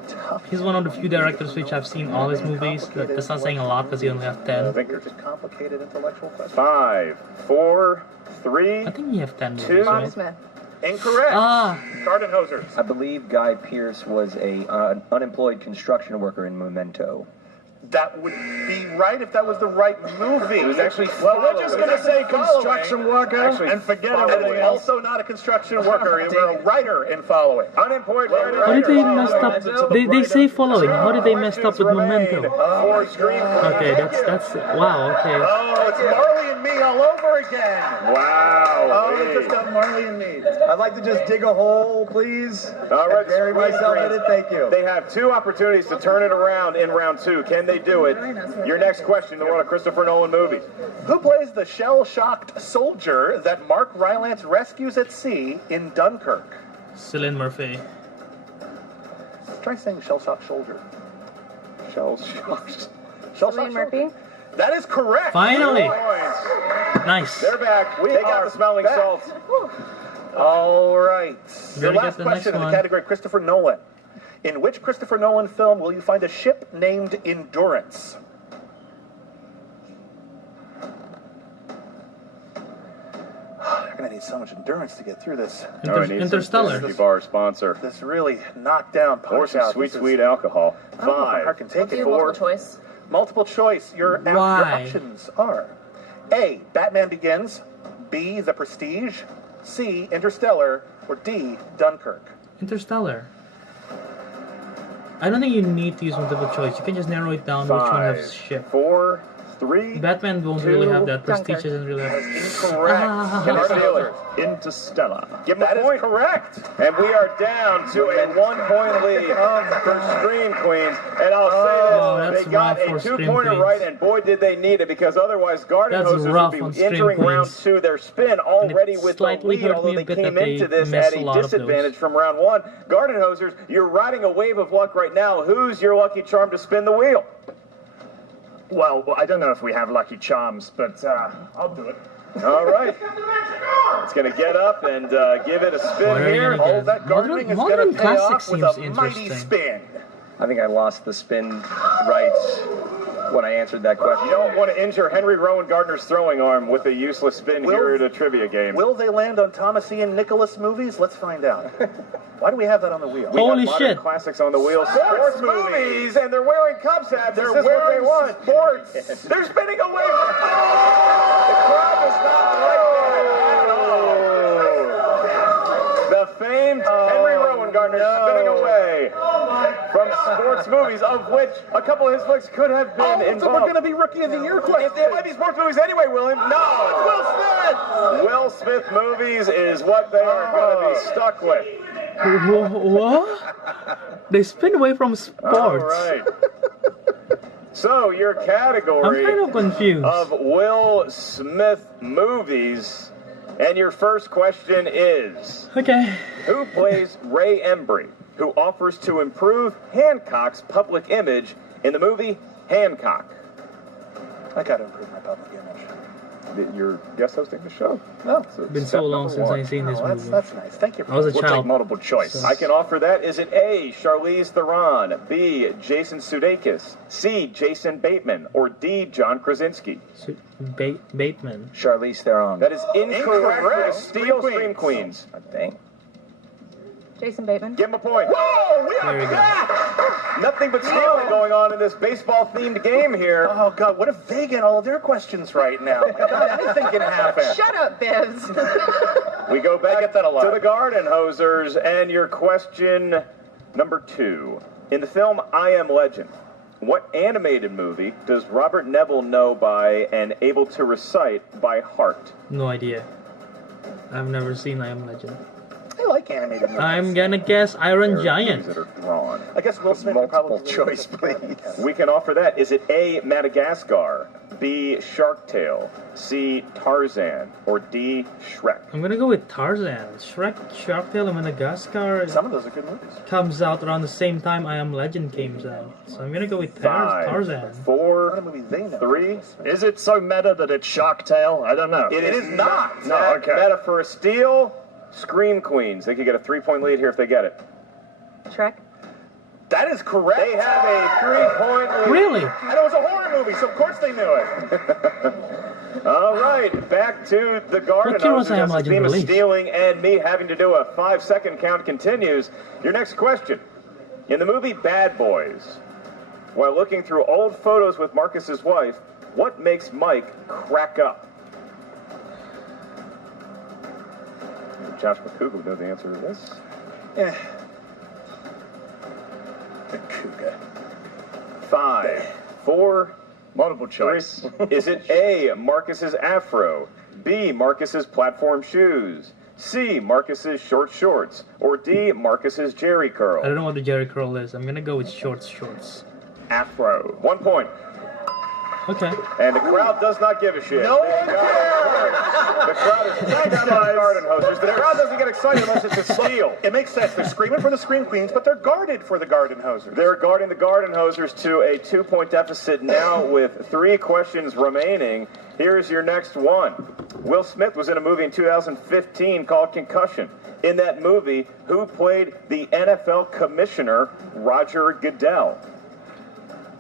He's one of the few directors which I've seen all his movies. That's not saying a lot because he only has 10. Just complicated intellectual questions. 5, 4, 3. I think he has 10 movies, Two. right? Locksmith. Incorrect. Ah. Gardenhosers. I believe Guy Pearce was an unemployed construction worker in Memento. That would be right if that was the right movie. It was actually Well, we're just going to say construction Following. worker Actually, and forget Following. everything else. Also not a construction worker. You were a writer in Following. Unemployed writer. How did they mess up? They say following. How did they mess up with Memento? For Scream Queens. Okay, that's wow. Okay. Oh, it's Marley and Me all over again. Wow. Oh, it's just got Marley and Me. I'd like to just dig a hole, please. All right, And bury Scream myself in Queens. it. Thank you. They have 2 opportunities to turn it around in round 2. Can they do it? Your next question in the world of Christopher Nolan movies. Who plays the shell-shocked soldier that Mark Rylance rescues at sea in Dunkirk? Cillian Murphy. Try saying shell-shocked soldier. Shell-shocked. Cillian Murphy. That is correct. Finally. Points. Nice. They're back. They got the smelling back. salts. All right. Your Better get last the question next in the one. category Christopher Nolan. In which Christopher Nolan film will you find a ship named Endurance? You're going to need so much endurance to get through this. Interstellar. This is our sponsor. This really knockdown punch Or some out. sweet, This is- sweet alcohol. I don't know if my heart 5, can take Do it. multiple choice. Multiple choice. Your Why? options are A, Batman Begins, B, The Prestige, C, Interstellar, or D, Dunkirk. Interstellar. I don't think you need to use multiple choice. You can just narrow it down which one 5, has ship. 4, 3. Batman won't 2, really have that. Prestige Dunkirk. doesn't really have. Incorrect. Interstellar. Interstellar. Give them That a is point. correct. And we are down to a 1-point lead for Scream Queens. And I'll Oh, say that's this, they got rough a for Scream 2-pointer Queens. right, and boy did they need it, because otherwise That's Gardenhosers rough would on be Scream entering round Queens. 2. Their spin already with the slightly lead, hurt although me a they bit came that they into this missed at a a lot of those. disadvantage from round 1. Gardenhosers, you're riding a wave of luck right now. Who's your lucky charm to spin the wheel? Well, I don't know if we have lucky charms, but I'll do it. All right. It's going to get up and give it a spin What are you here. gonna All that gardening is Modern going to pay classic off with a seems mighty interesting. spin. I think I lost the spin rights when I answered that question. You don't want to injure Henry Rowan Gardner's throwing arm with a useless spin Will- here at a trivia game. Will they land on Thomas Ian Nicholas movies? Let's find out. Why do we have that on the wheel? We got Holy modern shit. classics on the wheel. Sports movies, and they're wearing Cubs hats. They're Is this what they wearing want? sports. They're spinning away from the crowd does not like that at all. The famed Henry Rowan Gardner spinning away from sports movies, of which a couple of his flicks could have been involved. So we're going to be Rookie of the Year question. It might be sports movies anyway, William. No! Will Smith! Will Smith movies is what they are going to be stuck with. What? They spin away from sports. All right. So your I'm category kind of confused. of Will Smith movies, and your first question is: Okay. who plays Ray Embry, who offers to improve Hancock's public image in the movie Hancock? I got to improve my public image. You're guest hosting the show. Oh, It's been so long since I've seen this movie. that's nice. Thank you. I was a We'll take child. multiple choice. I can offer that. Is it A, Charlize Theron, B, Jason Sudeikis, C, Jason Bateman, or D, John Krasinski? Bateman. Charlize Theron. That is incorrect. Incorrect. Steel Scream Queens. I think. Jason Bateman. Give him a point. Whoa, we There are you go. back! Nothing but stealing going on in this baseball-themed game here. Oh, God, what if they get all of their questions right now? God, anything can happen. Shut up, Bivs. We go back get that a lot. to the Gardenhosers, and your question Number 2. In the film I Am Legend, what animated movie does Robert Neville know by and able to recite by heart? No idea. I've never seen I Am Legend. I like animated movies. I'm gonna guess Iron There are Giant. things that are drawn. I guess Will Smith would Multiple probably choice, please. We can offer that. Is it A, Madagascar, B, Shark Tale, C, Tarzan, or D, Shrek? I'm gonna go with Tarzan. Shrek, Shark Tale, and Madagascar Some of those are good movies. comes out around the same time I Am Legend comes out. So I'm gonna go with 5, Tarzan. Not a 4, movie they know. 3. Is it so meta that it's Shark Tale? I don't know. It is not. No, okay. Meta for a steal. Scream Queens. They could get a 3-point lead here if they get it. Shrek? That is correct. They have a 3-point lead. Really? And it was a horror movie, so of course they knew it. All right, back to the What year was Gardenhosers. I Am As the Legend theme of released? stealing and me having to do a 5-second count continues. Your next question. In the movie Bad Boys, while looking through old photos with Marcus's wife, what makes Mike crack up? Josh McCougar would know the answer to this. The cougar. 5, 4, Multiple 3. choice. Is it A, Marcus's afro, B, Marcus's platform shoes, C, Marcus's short shorts, or D, Marcus's jerry I curl? don't know what the Jerry curl is. I'm gonna go with shorts. Afro. 1 point. Okay. And the crowd does not give a shit. No one cares. The crowd is not down on the Gardenhosers. The crowd doesn't get excited unless it's a steal. It makes sense. They're screaming for the Scream Queens, but they're guarded for the Gardenhosers. They're guarding the Gardenhosers to a 2-point deficit now with 3 questions remaining. Here's your next one. Will Smith was in a movie in 2015 called Concussion. In that movie, who played the NFL commissioner, Roger Goodell?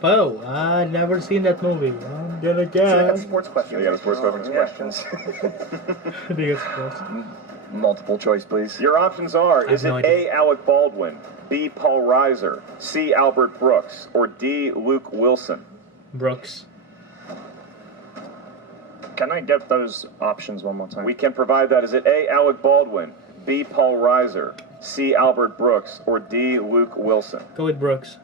Oh, I've never seen that movie. I'm gonna It's like a guess. sports question. You got a sports Questions. I think it's close. Multiple choice, please. Your options are, have is it no A, idea. Alec Baldwin, B, Paul Reiser, C, Albert Brooks, or D, Luke Wilson? Brooks. Can I get those options one more time? We can provide that. Is it A, Alec Baldwin, B, Paul Reiser, C, Albert Brooks, or D, Luke Wilson? Go with Brooks.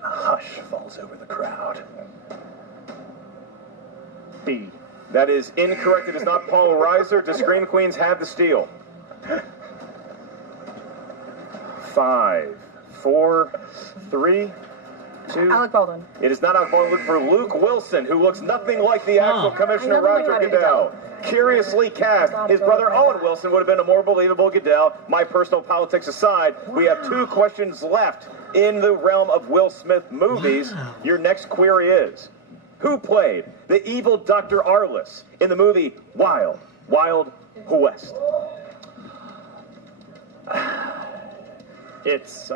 A hush falls over the crowd. B. That is incorrect. It is not Paul Reiser. Do Scream Queens have the steal? 5, 4, 3, 2. Alec Baldwin. It is not Alec Baldwin. Look for Luke Wilson, who looks nothing like the actual Commissioner I never knew Roger how to Goodell. Curiously cast, his brother Owen Wilson would have been a more believable Goodell. My personal politics aside, we have 2 questions left in the realm of Will Smith movies. Wow. Your next query is, who played the evil Dr. Arliss in the movie Wild West? It's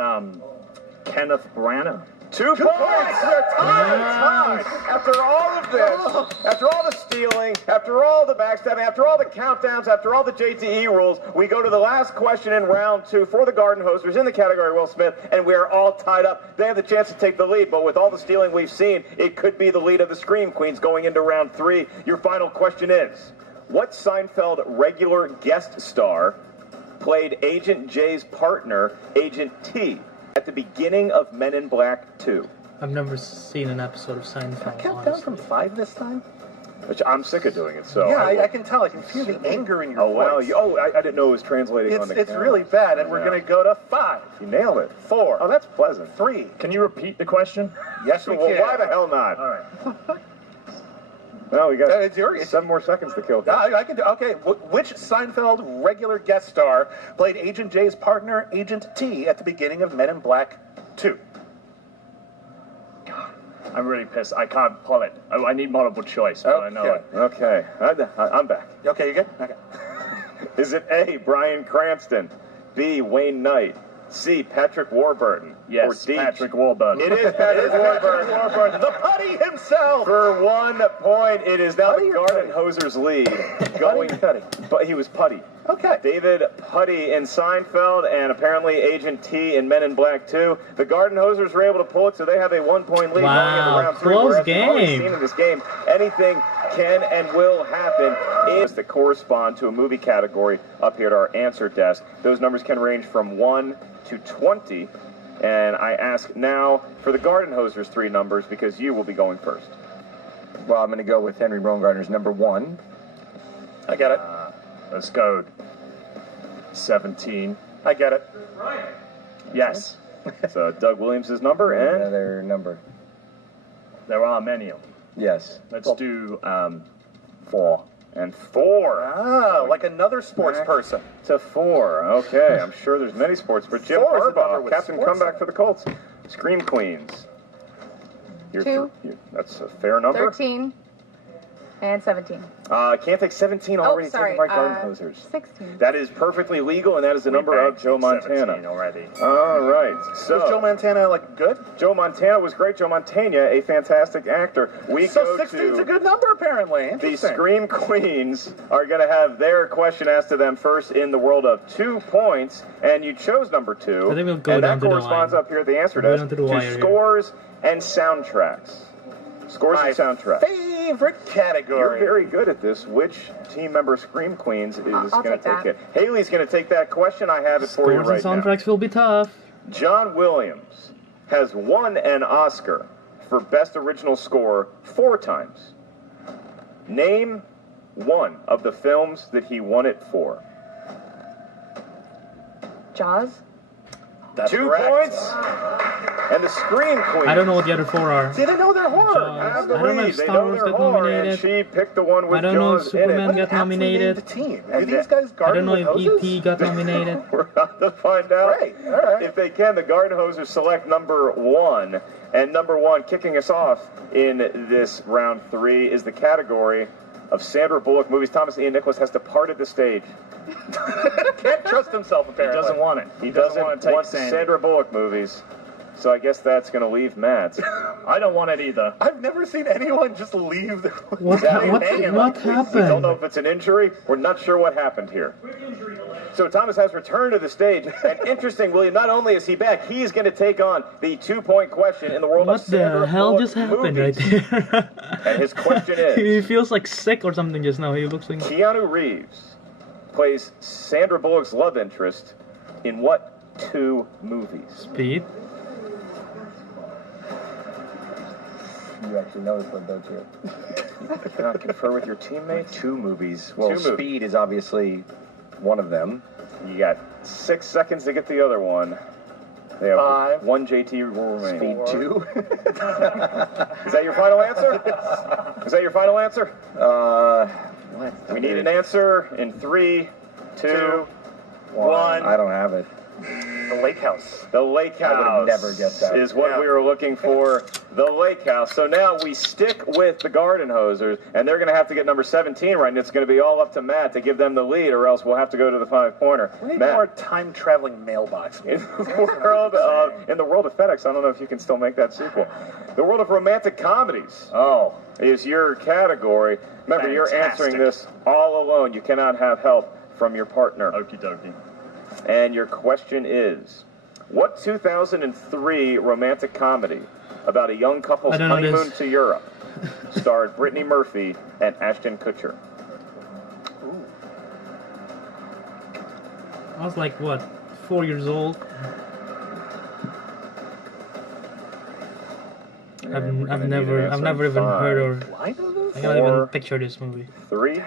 Kenneth Branagh. 2 points! They're tied! After all of this, after all the stealing, after all the backstabbing, after all the countdowns, after all the JTE rules, we go to the last question in round 2 for the Gardenhosers in the category Will Smith, and we are all tied up. They have the chance to take the lead, but with all the stealing we've seen, it could be the lead of the Scream Queens going into round 3. Your final question is, what Seinfeld regular guest star played Agent J's partner, Agent T, at the beginning of Men in Black 2? I've never seen an episode of Seinfeld. Count down honestly. from 5 this time? Which I'm sick of doing it, so. Yeah, I can tell. I can feel the anger in your Oh, wow. voice. I didn't know it was translating on the It's camera. really bad, and we're Yeah. going to go to 5, You nailed it. 4, Oh, that's pleasant. 3. Can you repeat the question? Yes, we Well, can. why the hell not? All right. No, we got It's your- 7 more seconds to kill. I can do. Okay, which Seinfeld regular guest star played Agent J's partner, Agent T, at the beginning of Men in Black 2? I'm really pissed. I can't pull it. I need multiple choice, but I know it. Okay, I'm back. Okay, you good? Okay. Is it A, Bryan Cranston, B, Wayne Knight, C, Patrick Warburton, Yes, or D, Patrick Warburton. It is Patrick Warburton. The putty himself! For 1 point, it is now Putty the or Putty? Gardenhosers lead. Going, Putty. But he was Putty. Okay. David Putty in Seinfeld, and apparently Agent T in Men in Black 2. The Gardenhosers were able to pull it, so they have a 1-point lead Wow, going into round 3. close Whereas we've already game. seen in this game, anything can and will happen is that correspond to a movie category up here at our answer desk. Those numbers can range from 1 to 20. And I ask now for the Gardenhosers 3 numbers because you will be going first. Well, I'm going to go with Henry Rowengartner's number 1. I get it. Let's go. 17. I get it. Yes. So Doug Williams' number and Another number. There are many of them. Yes. Let's do 4. and 4. Ah, like another sports person. To 4. Okay, I'm sure there's many sports, but Jim 4 is a number Harbaugh, with captain sports comeback in for the Colts. Scream Queens. You're 2. That's a fair number. 13. And 17. Can't take 17 already sorry, taken by Gardenhosers. 16. That is perfectly legal, and that is the number of Joe Montana. Already. All right. So Was Joe Montana like good? Joe Montana was great. Joe Montana, a fantastic actor. We So go 16's to a good number apparently. the Interesting. Scream Queens are going to have their question asked to them first in the world of 2 points, and you chose number 2. I think we'll go and down that to the corresponds line. up here at the answer We'll go desk down to the wire here. scores and soundtracks. Scores My and soundtracks. favorite category. You're very good at this. Which team member Scream Queens is I'll going take to take that. it? Haley's going to take that question. I have it for you Scores right and now. soundtracks will be tough. John Williams has won an Oscar for Best Original Score 4 times. Name one of the films that he won it for. Jaws? That's 2 correct. points. And the Scream Queen. I don't know what the other 4 are. See, they know their horror. Jaws. I I don't know if they Star know Wars their got horror, nominated. and she picked the one with I don't know if Jaws in it. Superman got Aptly nominated. named team. Do And these guys I garden don't know with if hoses? E.T. got nominated. We're about to find out. Great, all right. If they can, the Gardenhosers select number 1. And number 1, kicking us off in this round 3, is the category of Sandra Bullock movies. Thomas Ian Nicholas has departed the stage. Can't trust himself He apparently. doesn't want it. He doesn't want to take want Sandy. Sandra Bullock movies. So I guess that's going to leave Matt. I don't want it either. I've never seen anyone just leave the. What What happened? We don't know if it's an injury. We're not sure what happened here. So Thomas has returned to the stage. And interesting, William, not only is he back, he's going to take on the 2-point question in the world of What Sandra the hell Bullock just happened movies. right there? And his question is, He feels like sick or something just now. He looks like... Keanu Reeves plays Sandra Bullock's love interest in what 2 movies? Speed? You actually know this one, don't you? You cannot confer with your teammates? 2 movies. Well, 2 movies. Speed is obviously one of them. You got 6 seconds to get the other one. They have 5. 1 JT remaining. Speed 2. Is that your final answer? Is that your final answer? What? We need an answer in 3, 2, 1. I don't have it. The Lake House. The Lake House I would've never guessed that. is what Yeah. we were looking for. The Lake House. So now we stick with the Gardenhosers, and they're going to have to get number 17 right, and it's going to be all up to Matt to give them the lead, or else we'll have to go to the 5-pointer. We need Matt, more time-traveling mailbox. in the world of FedEx, I don't know if you can still make that sequel. The world of romantic comedies Oh. is your category. Remember, you're answering this all alone. You cannot have help from your partner. Okie dokie. And your question is, what 2003 romantic comedy about a young couple's I don't know honeymoon this. to Europe starred Brittany Murphy and Ashton Kutcher? I was like, what, 4 years old? I've never even heard or I can't even 4, picture this movie. 3,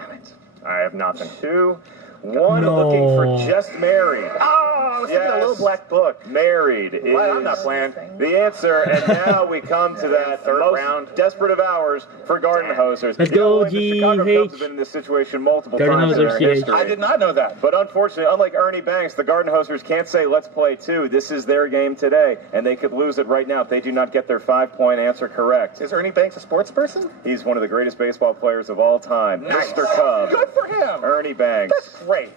I have nothing. 2, 1, No. looking for Just Married. Oh, I was thinking a little black book. Married is Well, I'm not playing. the answer, and now we come to that Third most round. desperate of hours for Gardenhosers. Let's You know, go, the Chicago Cubs GH. have been in this situation multiple times in Gardenhosers, their GH. history. I did not know that. But unfortunately, unlike Ernie Banks, the Gardenhosers can't say, let's play 2. This is their game today, and they could lose it right now if they do not get their 5-point answer correct. Is Ernie Banks a sports person? He's one of the greatest baseball players of all time. Nice. Mr. Cub, Good for him. Ernie Banks. That's great.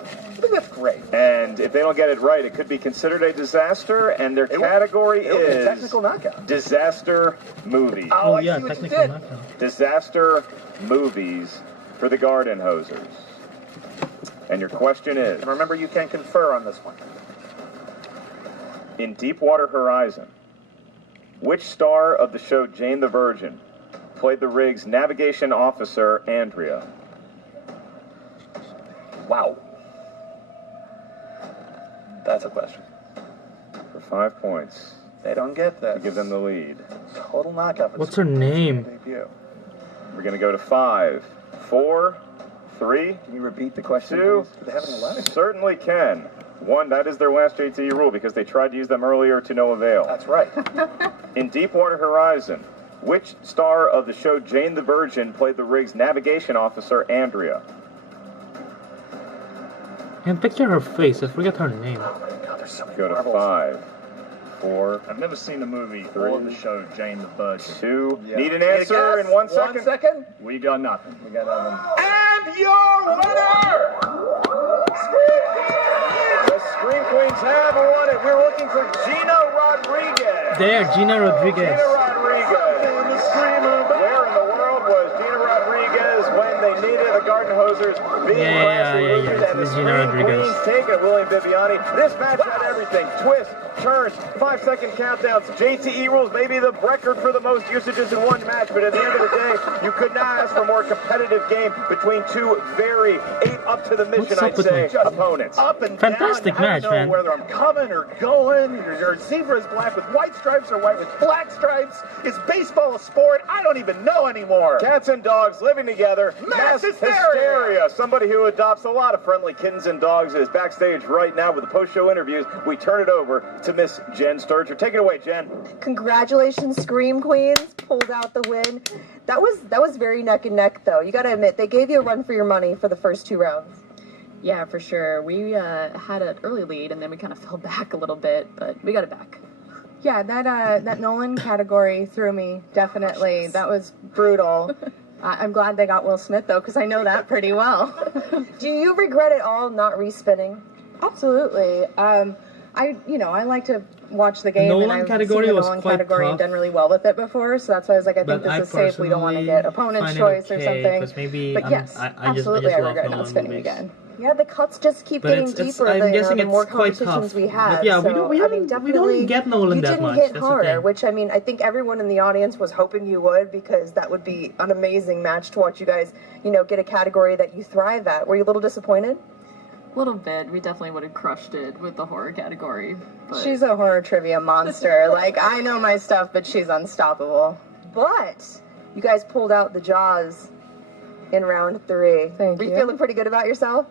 I think that's great. And if they don't get it right, it could be considered a disaster, and their category It was a is technical knockout. disaster movies. Oh, I yeah, see what you technical did. knockout. Disaster movies for the Gardenhosers. And your question is, And remember, you can confer on this one. in Deepwater Horizon, which star of the show Jane the Virgin played the rig's navigation officer, Andrea? Wow. That's a question. For 5 points. They don't get this. To give them the lead. Total knockout. What's her name? Debut. We're going to go to 5, 4, 3, Can you repeat the question, 2. please? Do they have an 11? Certainly can. 1, that is their last JTE rule because they tried to use them earlier to no avail. That's right. In Deepwater Horizon, which star of the show Jane the Virgin played the rig's navigation officer, Andrea? I can picture her face. I forget her name. God, there's so many Go to marbles. 5, 4, I've never seen the movie Three. or the show Jane the Virgin. 2. Yeah. Need an Need a answer guess? in 1 second? 1 second. We got nothing. We got And your winner! The Scream Queens have won it. We're looking for Gina Rodriguez. There, Gina Rodriguez. Gina Rodriguez. Where in the world was Gina Rodriguez when they needed the Gardenhosers being classy losers? And the This is Gina Scream Rodriguez. Queens taking it, William Bibiani. This match had everything. Twists, turns, 5-second countdowns, JTE rules, maybe the record for the most usages in one match, but at the end of the day, you could not ask for a more competitive game between two very up to the mission, What's up I'd with say, my- opponents. Up and Fantastic down. I match, don't know man. whether I'm coming or going. Your zebra is black with white stripes or white with black stripes. Is baseball a sport? I don't even know anymore. Cats and dogs living together. Mass hysteria. Somebody who adopts a lot of friendly kittens and dogs is backstage right now with the post-show interviews. We turn it over to Miss Jen Sturger. Take it away, Jen. Congratulations, Scream Queens. Pulled out the win. That was very neck and neck, though. You got to admit, they gave you a run for your money for the first 2 rounds. Yeah, for sure. We had an early lead, and then we kind of fell back a little bit, but we got it back. Yeah, that Nolan category threw me, definitely. That was brutal. I'm glad they got Will Smith, though, because I know that pretty well. Do you regret at all not respinning? Absolutely. I like to watch the game, Nolan and I've category seen the was Nolan quite category and tough. done really well with it before, so that's why I was like, I think But I this is safe. We don't want to personally get opponent's find it choice or okay, something. 'cause maybe But yes, I just absolutely, I love regret Nolan not spinning movies. again. Yeah, the cuts just keep But getting it's deeper. I'm guessing the it's more quite competitions tough. we have. But yeah, so, we don't definitely get Nolan you that didn't much. hit That's the harder, thing. which I think everyone in the audience was hoping you would, because that would be an amazing match to watch you guys, get a category that you thrive at. Were you a little disappointed? A little bit. We definitely would have crushed it with the horror category. But She's a horror trivia monster. Like, I know my stuff, but she's unstoppable. But you guys pulled out the Jaws in round 3. Thank Were you you. feeling pretty good about yourself?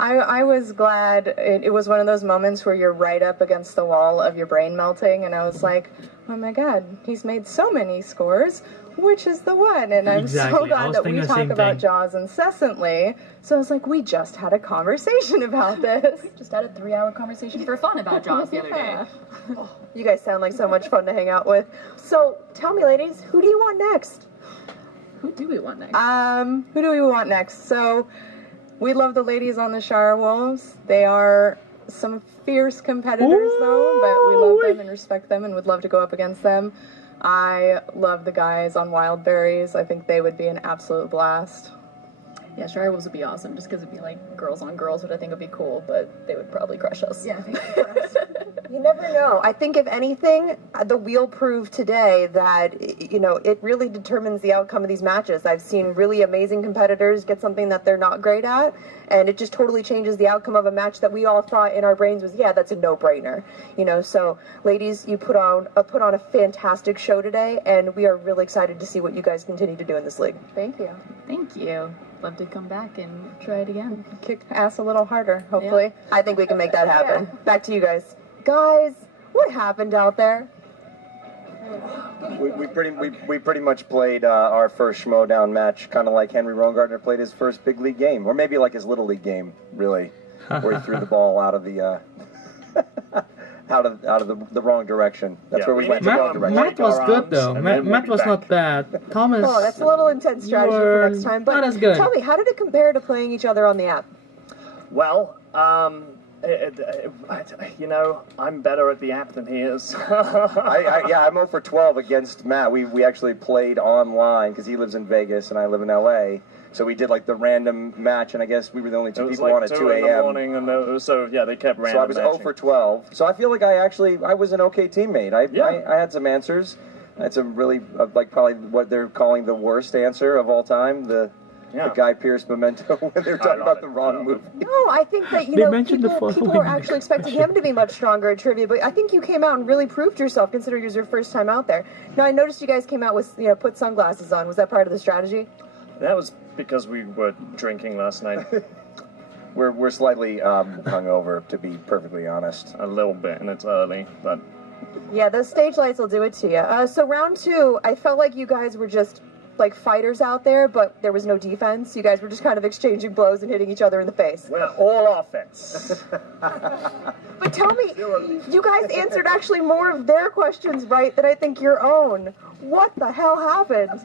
I was glad. It was one of those moments where you're right up against the wall of your brain melting, and I was like, oh my god, he's made so many scores. Which is the one? And I'm so Exactly. I glad was that we thinking the talk same about thing. Jaws incessantly. So I was like, we just had a conversation about this. just had a 3-hour conversation for fun about Jaws the other day. Yeah. You guys sound like so much fun to hang out with. So tell me, ladies, who do you want next? Who do we want next? Who do we want next? So we love the ladies on the Shire Wolves. They are some fierce competitors, though, but we love them and respect them and would love to go up against them. I love the guys on Wild Berries. I think they would be an absolute blast. Yeah, Shire Wolves would be awesome, just because it'd be like girls on girls, which I think would be cool, but they would probably crush us. Yeah, you never know. I think, if anything, the wheel proved today that, it really determines the outcome of these matches. I've seen really amazing competitors get something that they're not great at, and it just totally changes the outcome of a match that we all thought in our brains was, yeah, that's a no-brainer. So, ladies, you put on a fantastic show today, and we are really excited to see what you guys continue to do in this league. Thank you. Thank you. Love to come back and try it again. Kick ass a little harder, hopefully. I think we can make that happen. Back to you guys. Guys, what happened out there? We pretty much played our first Schmoedown match kind of like Henry Rowengartner played his first big league game, or maybe like his little league game, really, where he threw the ball out of the out of the wrong direction. That's where we went the wrong direction. Matt was good though. Matt was not bad. Thomas. Oh, that's a little intense strategy for next time. But not as good. Tell me, how did it compare to playing each other on the app? Well, I'm better at the app than he is. I'm 0 for 12 against Matt. We actually played online because he lives in Vegas and I live in LA. So we did like the random match, and I guess we were the only two people on at 2 in the a.m. morning, and they kept random. So I was 0 for 12. So I feel like I was an okay teammate. I had some answers. That's a really, like, probably what they're calling the worst answer of all time. The Guy Pearce memento when they're talking about the wrong movie. No, I think that, people were actually expecting him to be much stronger at trivia, but I think you came out and really proved yourself, considering it was your first time out there. Now, I noticed you guys came out with, put sunglasses on. Was that part of the strategy? That was because we were drinking last night. We're slightly hungover, to be perfectly honest. A little bit, and it's early, but... Yeah, those stage lights will do it to you. So round 2, I felt like you guys were just like fighters out there, but there was no defense. You guys were just kind of exchanging blows and hitting each other in the face. We're all offense. But tell me, you guys answered actually more of their questions right than I think your own. What the hell happened?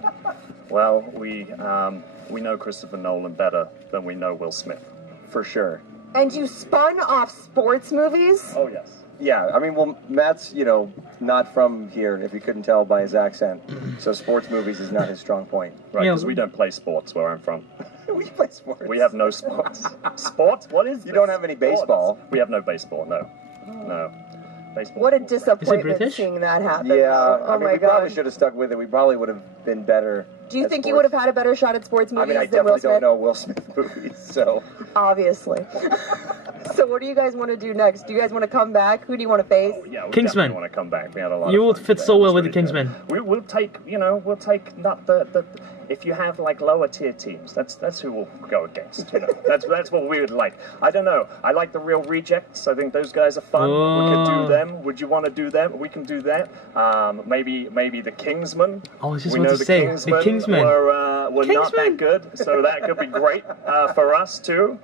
Well, we know Christopher Nolan better than we know Will Smith. For sure. And you spun off sports movies? Oh, yes. Yeah, I mean, well, Matt's, not from here, if you couldn't tell by his accent. So sports movies is not his strong point. Right, because we don't play sports where I'm from. We play sports. We have no sports. Sports? What is You don't have any baseball. We have no baseball, no. No. Baseball. What a disappointment British? seeing that happen. Yeah, Oh we my probably God. should have stuck with it. We probably would have been better. Do you at think you sports. would have had a better shot at sports I movies mean, I than Will definitely Smith? don't know Will Smith movies, so... Obviously. So what do you guys want to do next? Do you guys want to come back? Who do you want to face? Oh, yeah, we Kingsman. definitely want to come back. We had a lot You of would fun fit today. so It well was with the really good. Kingsman. We'll take not the if you have like lower tier teams, that's who we'll go against. That's what we would like. I don't know. I like the Real Rejects. I think those guys are fun. We could do them. Would you want to do them? We can do that. Maybe the Kingsmen. I was just we about know to say, the Kingsmen. were not that good, so that could be great for us too.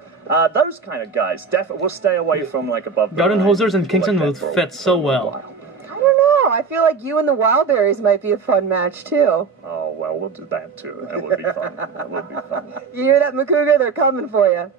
Those kind of guys. Definitely, we'll stay away from like above. Gardenhosers and Kingsman will fit so well. I don't know. I feel like you and the Wildberries might be a fun match too. Oh well, we'll do that too. That would be fun. That would be fun. You hear that, Makuga? They're coming for you.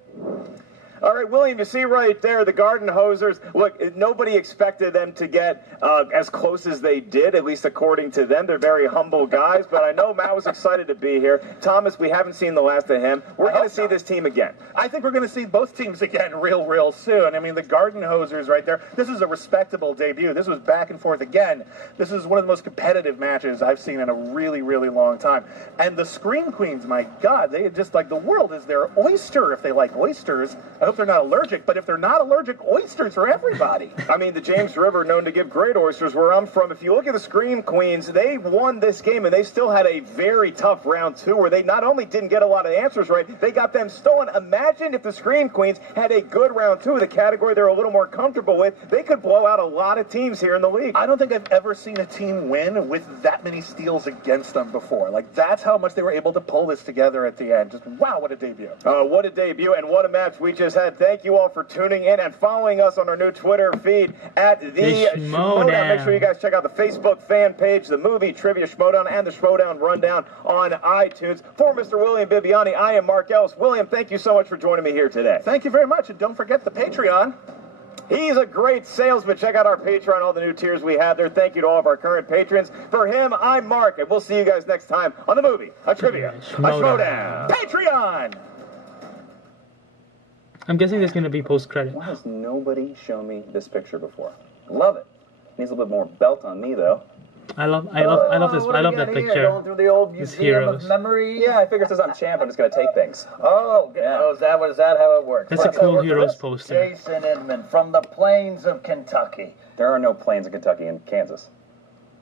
All right, William, you see right there the Gardenhosers. Look, nobody expected them to get as close as they did, at least according to them. They're very humble guys, but I know Matt was excited to be here. Thomas, we haven't seen the last of him. We're going to see this team again. I think we're going to see both teams again real soon. I mean, the Gardenhosers right there, this is a respectable debut. This was back and forth again. This is one of the most competitive matches I've seen in a really long time. And the Scream Queens, my God, they just like the world is their oyster if they like oysters. I hope they're not allergic, but if they're not allergic, oysters for everybody. I mean, the James River known to give great oysters where I'm from. If you look at the Scream Queens, they won this game, and they still had a very tough round 2 where they not only didn't get a lot of answers right, they got them stolen. Imagine if the Scream Queens had a good round 2, the category they're a little more comfortable with, they could blow out a lot of teams here in the league. I don't think I've ever seen a team win with that many steals against them before. Like, that's how much they were able to pull this together at the end. Just, wow, what a debut. What a debut and what a match we just had. Thank you all for tuning in and following us on our new Twitter feed at the Schmoedown. Make sure you guys check out the Facebook fan page, the movie Trivia Schmoedown, and the Schmoedown Rundown on iTunes. For Mr. William Bibiani, I am Mark Ellis. William, thank you so much for joining me here today. Thank you very much, and don't forget the Patreon. He's a great salesman. Check out our Patreon, all the new tiers we have there. Thank you to all of our current patrons. For him, I'm Mark, and we'll see you guys next time on the movie, a Trivia, a Schmoedown. Patreon! I'm guessing there's going to be post-credit. Why has nobody shown me this picture before? Love it. Needs a little bit more belt on me, though. I love this. I love that picture. Going through the old These museum heroes. of memory. Yeah, I figure since I'm champ, I'm just going to take things. Oh, Yeah. oh, is that how it works? That's a cool heroes poster. Jason Inman from the plains of Kentucky, There are no plains in Kentucky and Kansas.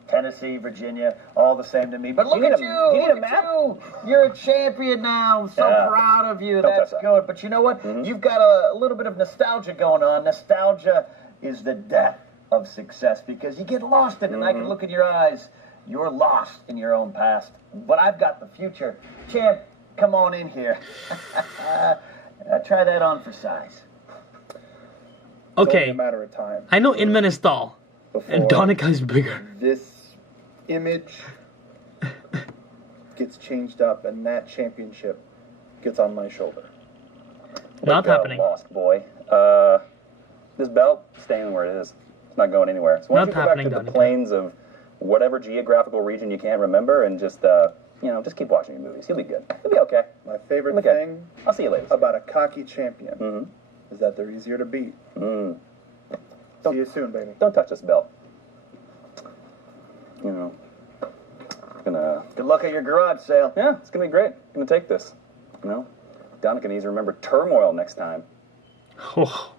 Tennessee, Virginia, all the same to me. But look You need at a- you! you need a Look map? at you! You're a champion now. I'm so Yeah. proud of you. Don't That's touch that. good. But you know what? You've got a little bit of nostalgia going on. Nostalgia is the death of success because you get lost in it. And I can look in your eyes. You're lost in your own past. But I've got the future. Champ, come on in here. Try that on for size. Okay, a matter of time. I know Inman is tall, and Before- Donica is bigger. This image gets changed up, and that championship gets on my shoulder. Not Wake up, happening. Lost boy. This belt staying where it is. It's not going anywhere. So why don't Not you go happening, back to the Donica. plains of whatever geographical region you can't remember, and just just keep watching your movies. You'll be good. You'll be okay. My favorite Okay. thing I'll see you later. about a cocky champion Mm-hmm. is that they're easier to beat. Mm. See you soon, baby. Don't touch this belt. You know. Gonna. Good luck at your garage sale. Yeah, it's gonna be great. Gonna take this. You know, Donica needs to remember turmoil next time. Oh.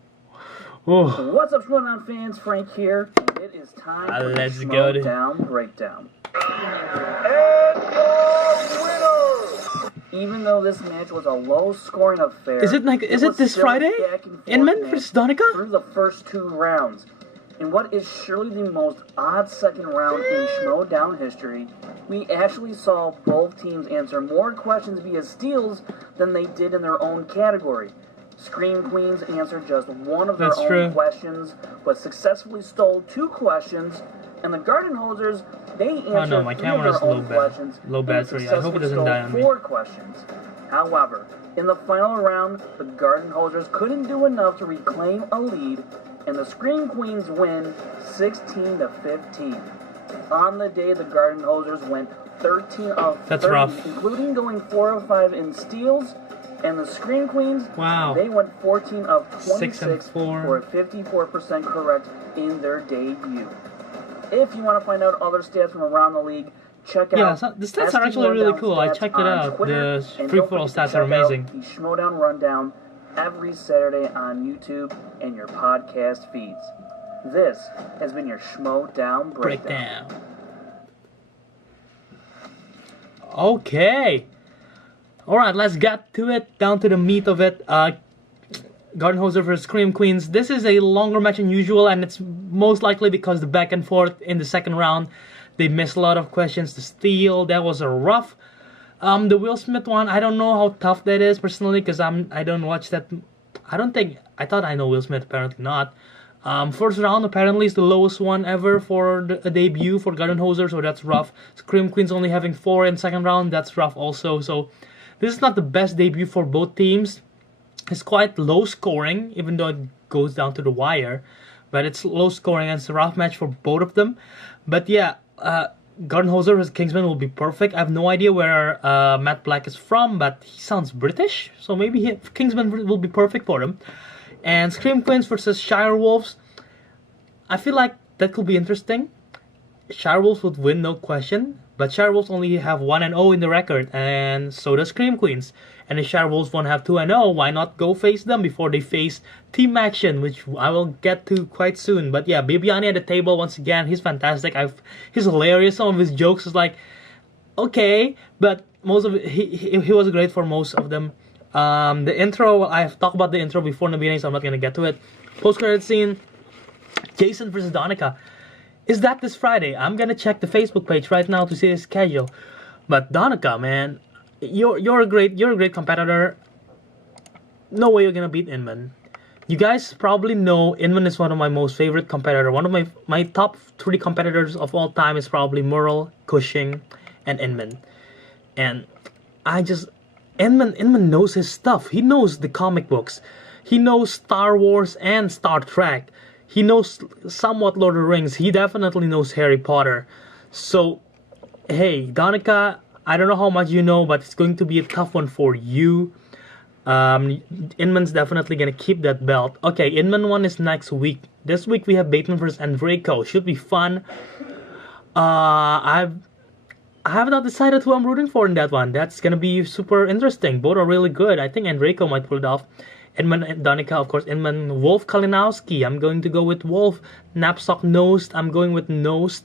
Oh. What's up, Schmoedown fans? Frank here. It is time for the Let's go. Schmoedown Breakdown. And your winner! Even though this match was a low-scoring affair, Is it this Friday? Inman versus Donica? through the first 2 rounds. In what is surely the most odd second round in Schmoedown history, we actually saw both teams answer more questions via steals than they did in their own category. Scream Queens answered just one of their own questions, but successfully stole 2 questions, and the Gardenhosers, they answered my 3 of camera's their own questions low and battery. I hope it successfully doesn't stole die on me. 4 questions. However, in the final round, the Gardenhosers couldn't do enough to reclaim a lead, and the Scream Queens win 16-15. On the day, the Gardenhosers went 13 of 30, That's rough. including going 4 of 5 in steals. And the Scream Queens, they went 14 of 26 for a 54% correct in their debut. If you want to find out other stats from around the league, check out the stats are actually really cool. I checked it out. The free-for-all stats are amazing. The Schmoedown Rundown every Saturday on YouTube and your podcast feeds. This has been your Schmoedown Breakdown. Okay. Alright, let's get to it, down to the meat of it. Gardenhoser versus Scream Queens. This is a longer match than usual, and it's most likely because the back and forth in the second round, they missed a lot of questions to steal. That was a rough. The Will Smith one, I don't know how tough that is personally, because I don't watch that. I thought I know Will Smith, apparently not. First round apparently is the lowest one ever for a debut for Gardenhoser, so that's rough. Scream Queens only having 4 in second round, that's rough also. So this is not the best debut for both teams. It's quite low scoring, even though it goes down to the wire. But it's low scoring and it's a rough match for both of them. But yeah, Gardenhoser versus Kingsman will be perfect. I have no idea where Matt Black is from, but he sounds British. So maybe Kingsman will be perfect for him. And Scream Queens versus Shire Wolves. I feel like that could be interesting. Shire Wolves would win, no question. But Shire Wolves only have 1-0 in the record, and so does Scream Queens. And if Shire Wolves won't have 2-0, why not go face them before they face Team Action, which I will get to quite soon. But yeah, Bibiani at the table once again. He's fantastic. He's hilarious. Some of his jokes is like, okay, but most of it, he was great for most of them. The intro, I've talked about the intro before in the beginning, so I'm not gonna get to it. Post-credit scene, Jason versus Donica. Is that this Friday? I'm gonna check the Facebook page right now to see the schedule. But Donica, man, you're a great competitor. No way you're gonna beat Inman. You guys probably know Inman is one of my most favorite competitors. One of my top 3 competitors of all time is probably Merle, Cushing, and Inman. And Inman knows his stuff. He knows the comic books. He knows Star Wars and Star Trek. He knows somewhat Lord of the Rings. He definitely knows Harry Potter. So, hey, Donica, I don't know how much you know, but it's going to be a tough one for you. Inman's definitely going to keep that belt. Okay, Inman one is next week. This week we have Bateman versus Enrico. Should be fun. I have not decided who I'm rooting for in that one. That's going to be super interesting. Both are really good. I think Enrico might pull it off. Inman and Donica, of course. Inman, Wolf Kalinowski. I'm going to go with Wolf. Knapsack Nosed. I'm going with Nosed.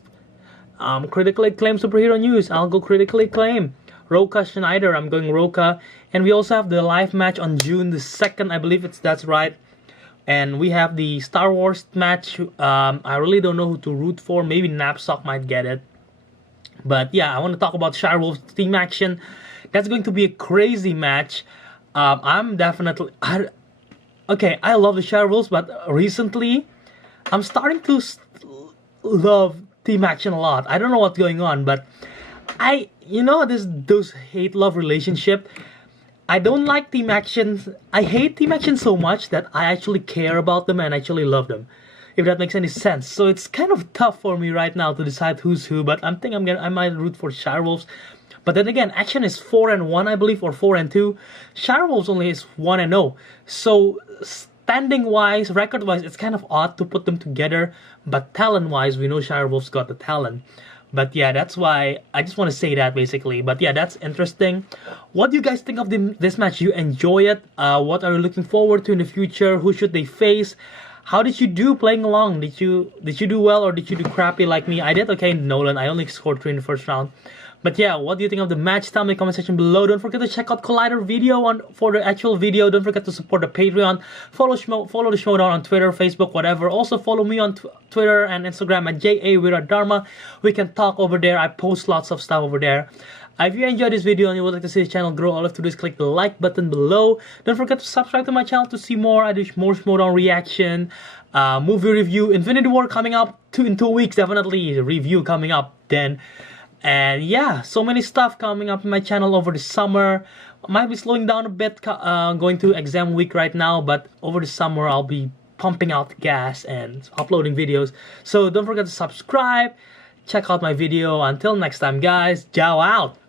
Critically acclaimed superhero news. I'll go critically acclaimed. Roka Schneider. I'm going Roka. And we also have the live match on June the 2nd. I believe that's right. And we have the Star Wars match. I really don't know who to root for. Maybe Knapsack might get it. But yeah, I want to talk about Shire Wolves Team Action. That's going to be a crazy match. I'm definitely... Okay, I love the Shire Wolves, but recently, I'm starting to love Team Action a lot. I don't know what's going on, but those hate-love relationship. I don't like Team Action. I hate Team Action so much that I actually care about them and actually love them, if that makes any sense. So it's kind of tough for me right now to decide who's who, but I might root for Shire Wolves. But then again, Action is 4-1, I believe, or 4-2. Shire Wolves only is 1-0. So standing-wise, record-wise, it's kind of odd to put them together. But talent-wise, we know Shire Wolves got the talent. But yeah, that's why I just want to say that basically. But yeah, that's interesting. What do you guys think of this match? You enjoy it? What are you looking forward to in the future? Who should they face? How did you do playing along? Did you do well or did you do crappy like me? I did okay in Nolan. I only scored 3 in the first round. But yeah, what do you think of the match? Tell me in the comment section below. Don't forget to check out Collider video for the actual video. Don't forget to support the Patreon. Follow the Schmoedown on Twitter, Facebook, whatever. Also follow me on Twitter and Instagram at JAWiradharma. We can talk over there. I post lots of stuff over there. If you enjoyed this video and you would like to see the channel grow, all you have to do is click the like button below. Don't forget to subscribe to my channel to see more. I do more Schmoedown reaction, movie review, Infinity War coming up in 2 weeks. Definitely the review coming up then. And yeah, so many stuff coming up in my channel over the summer. I might be slowing down a bit, going to exam week right now, but over the summer I'll be pumping out the gas and uploading videos. So don't forget to subscribe, check out my video. Until next time guys, ciao out!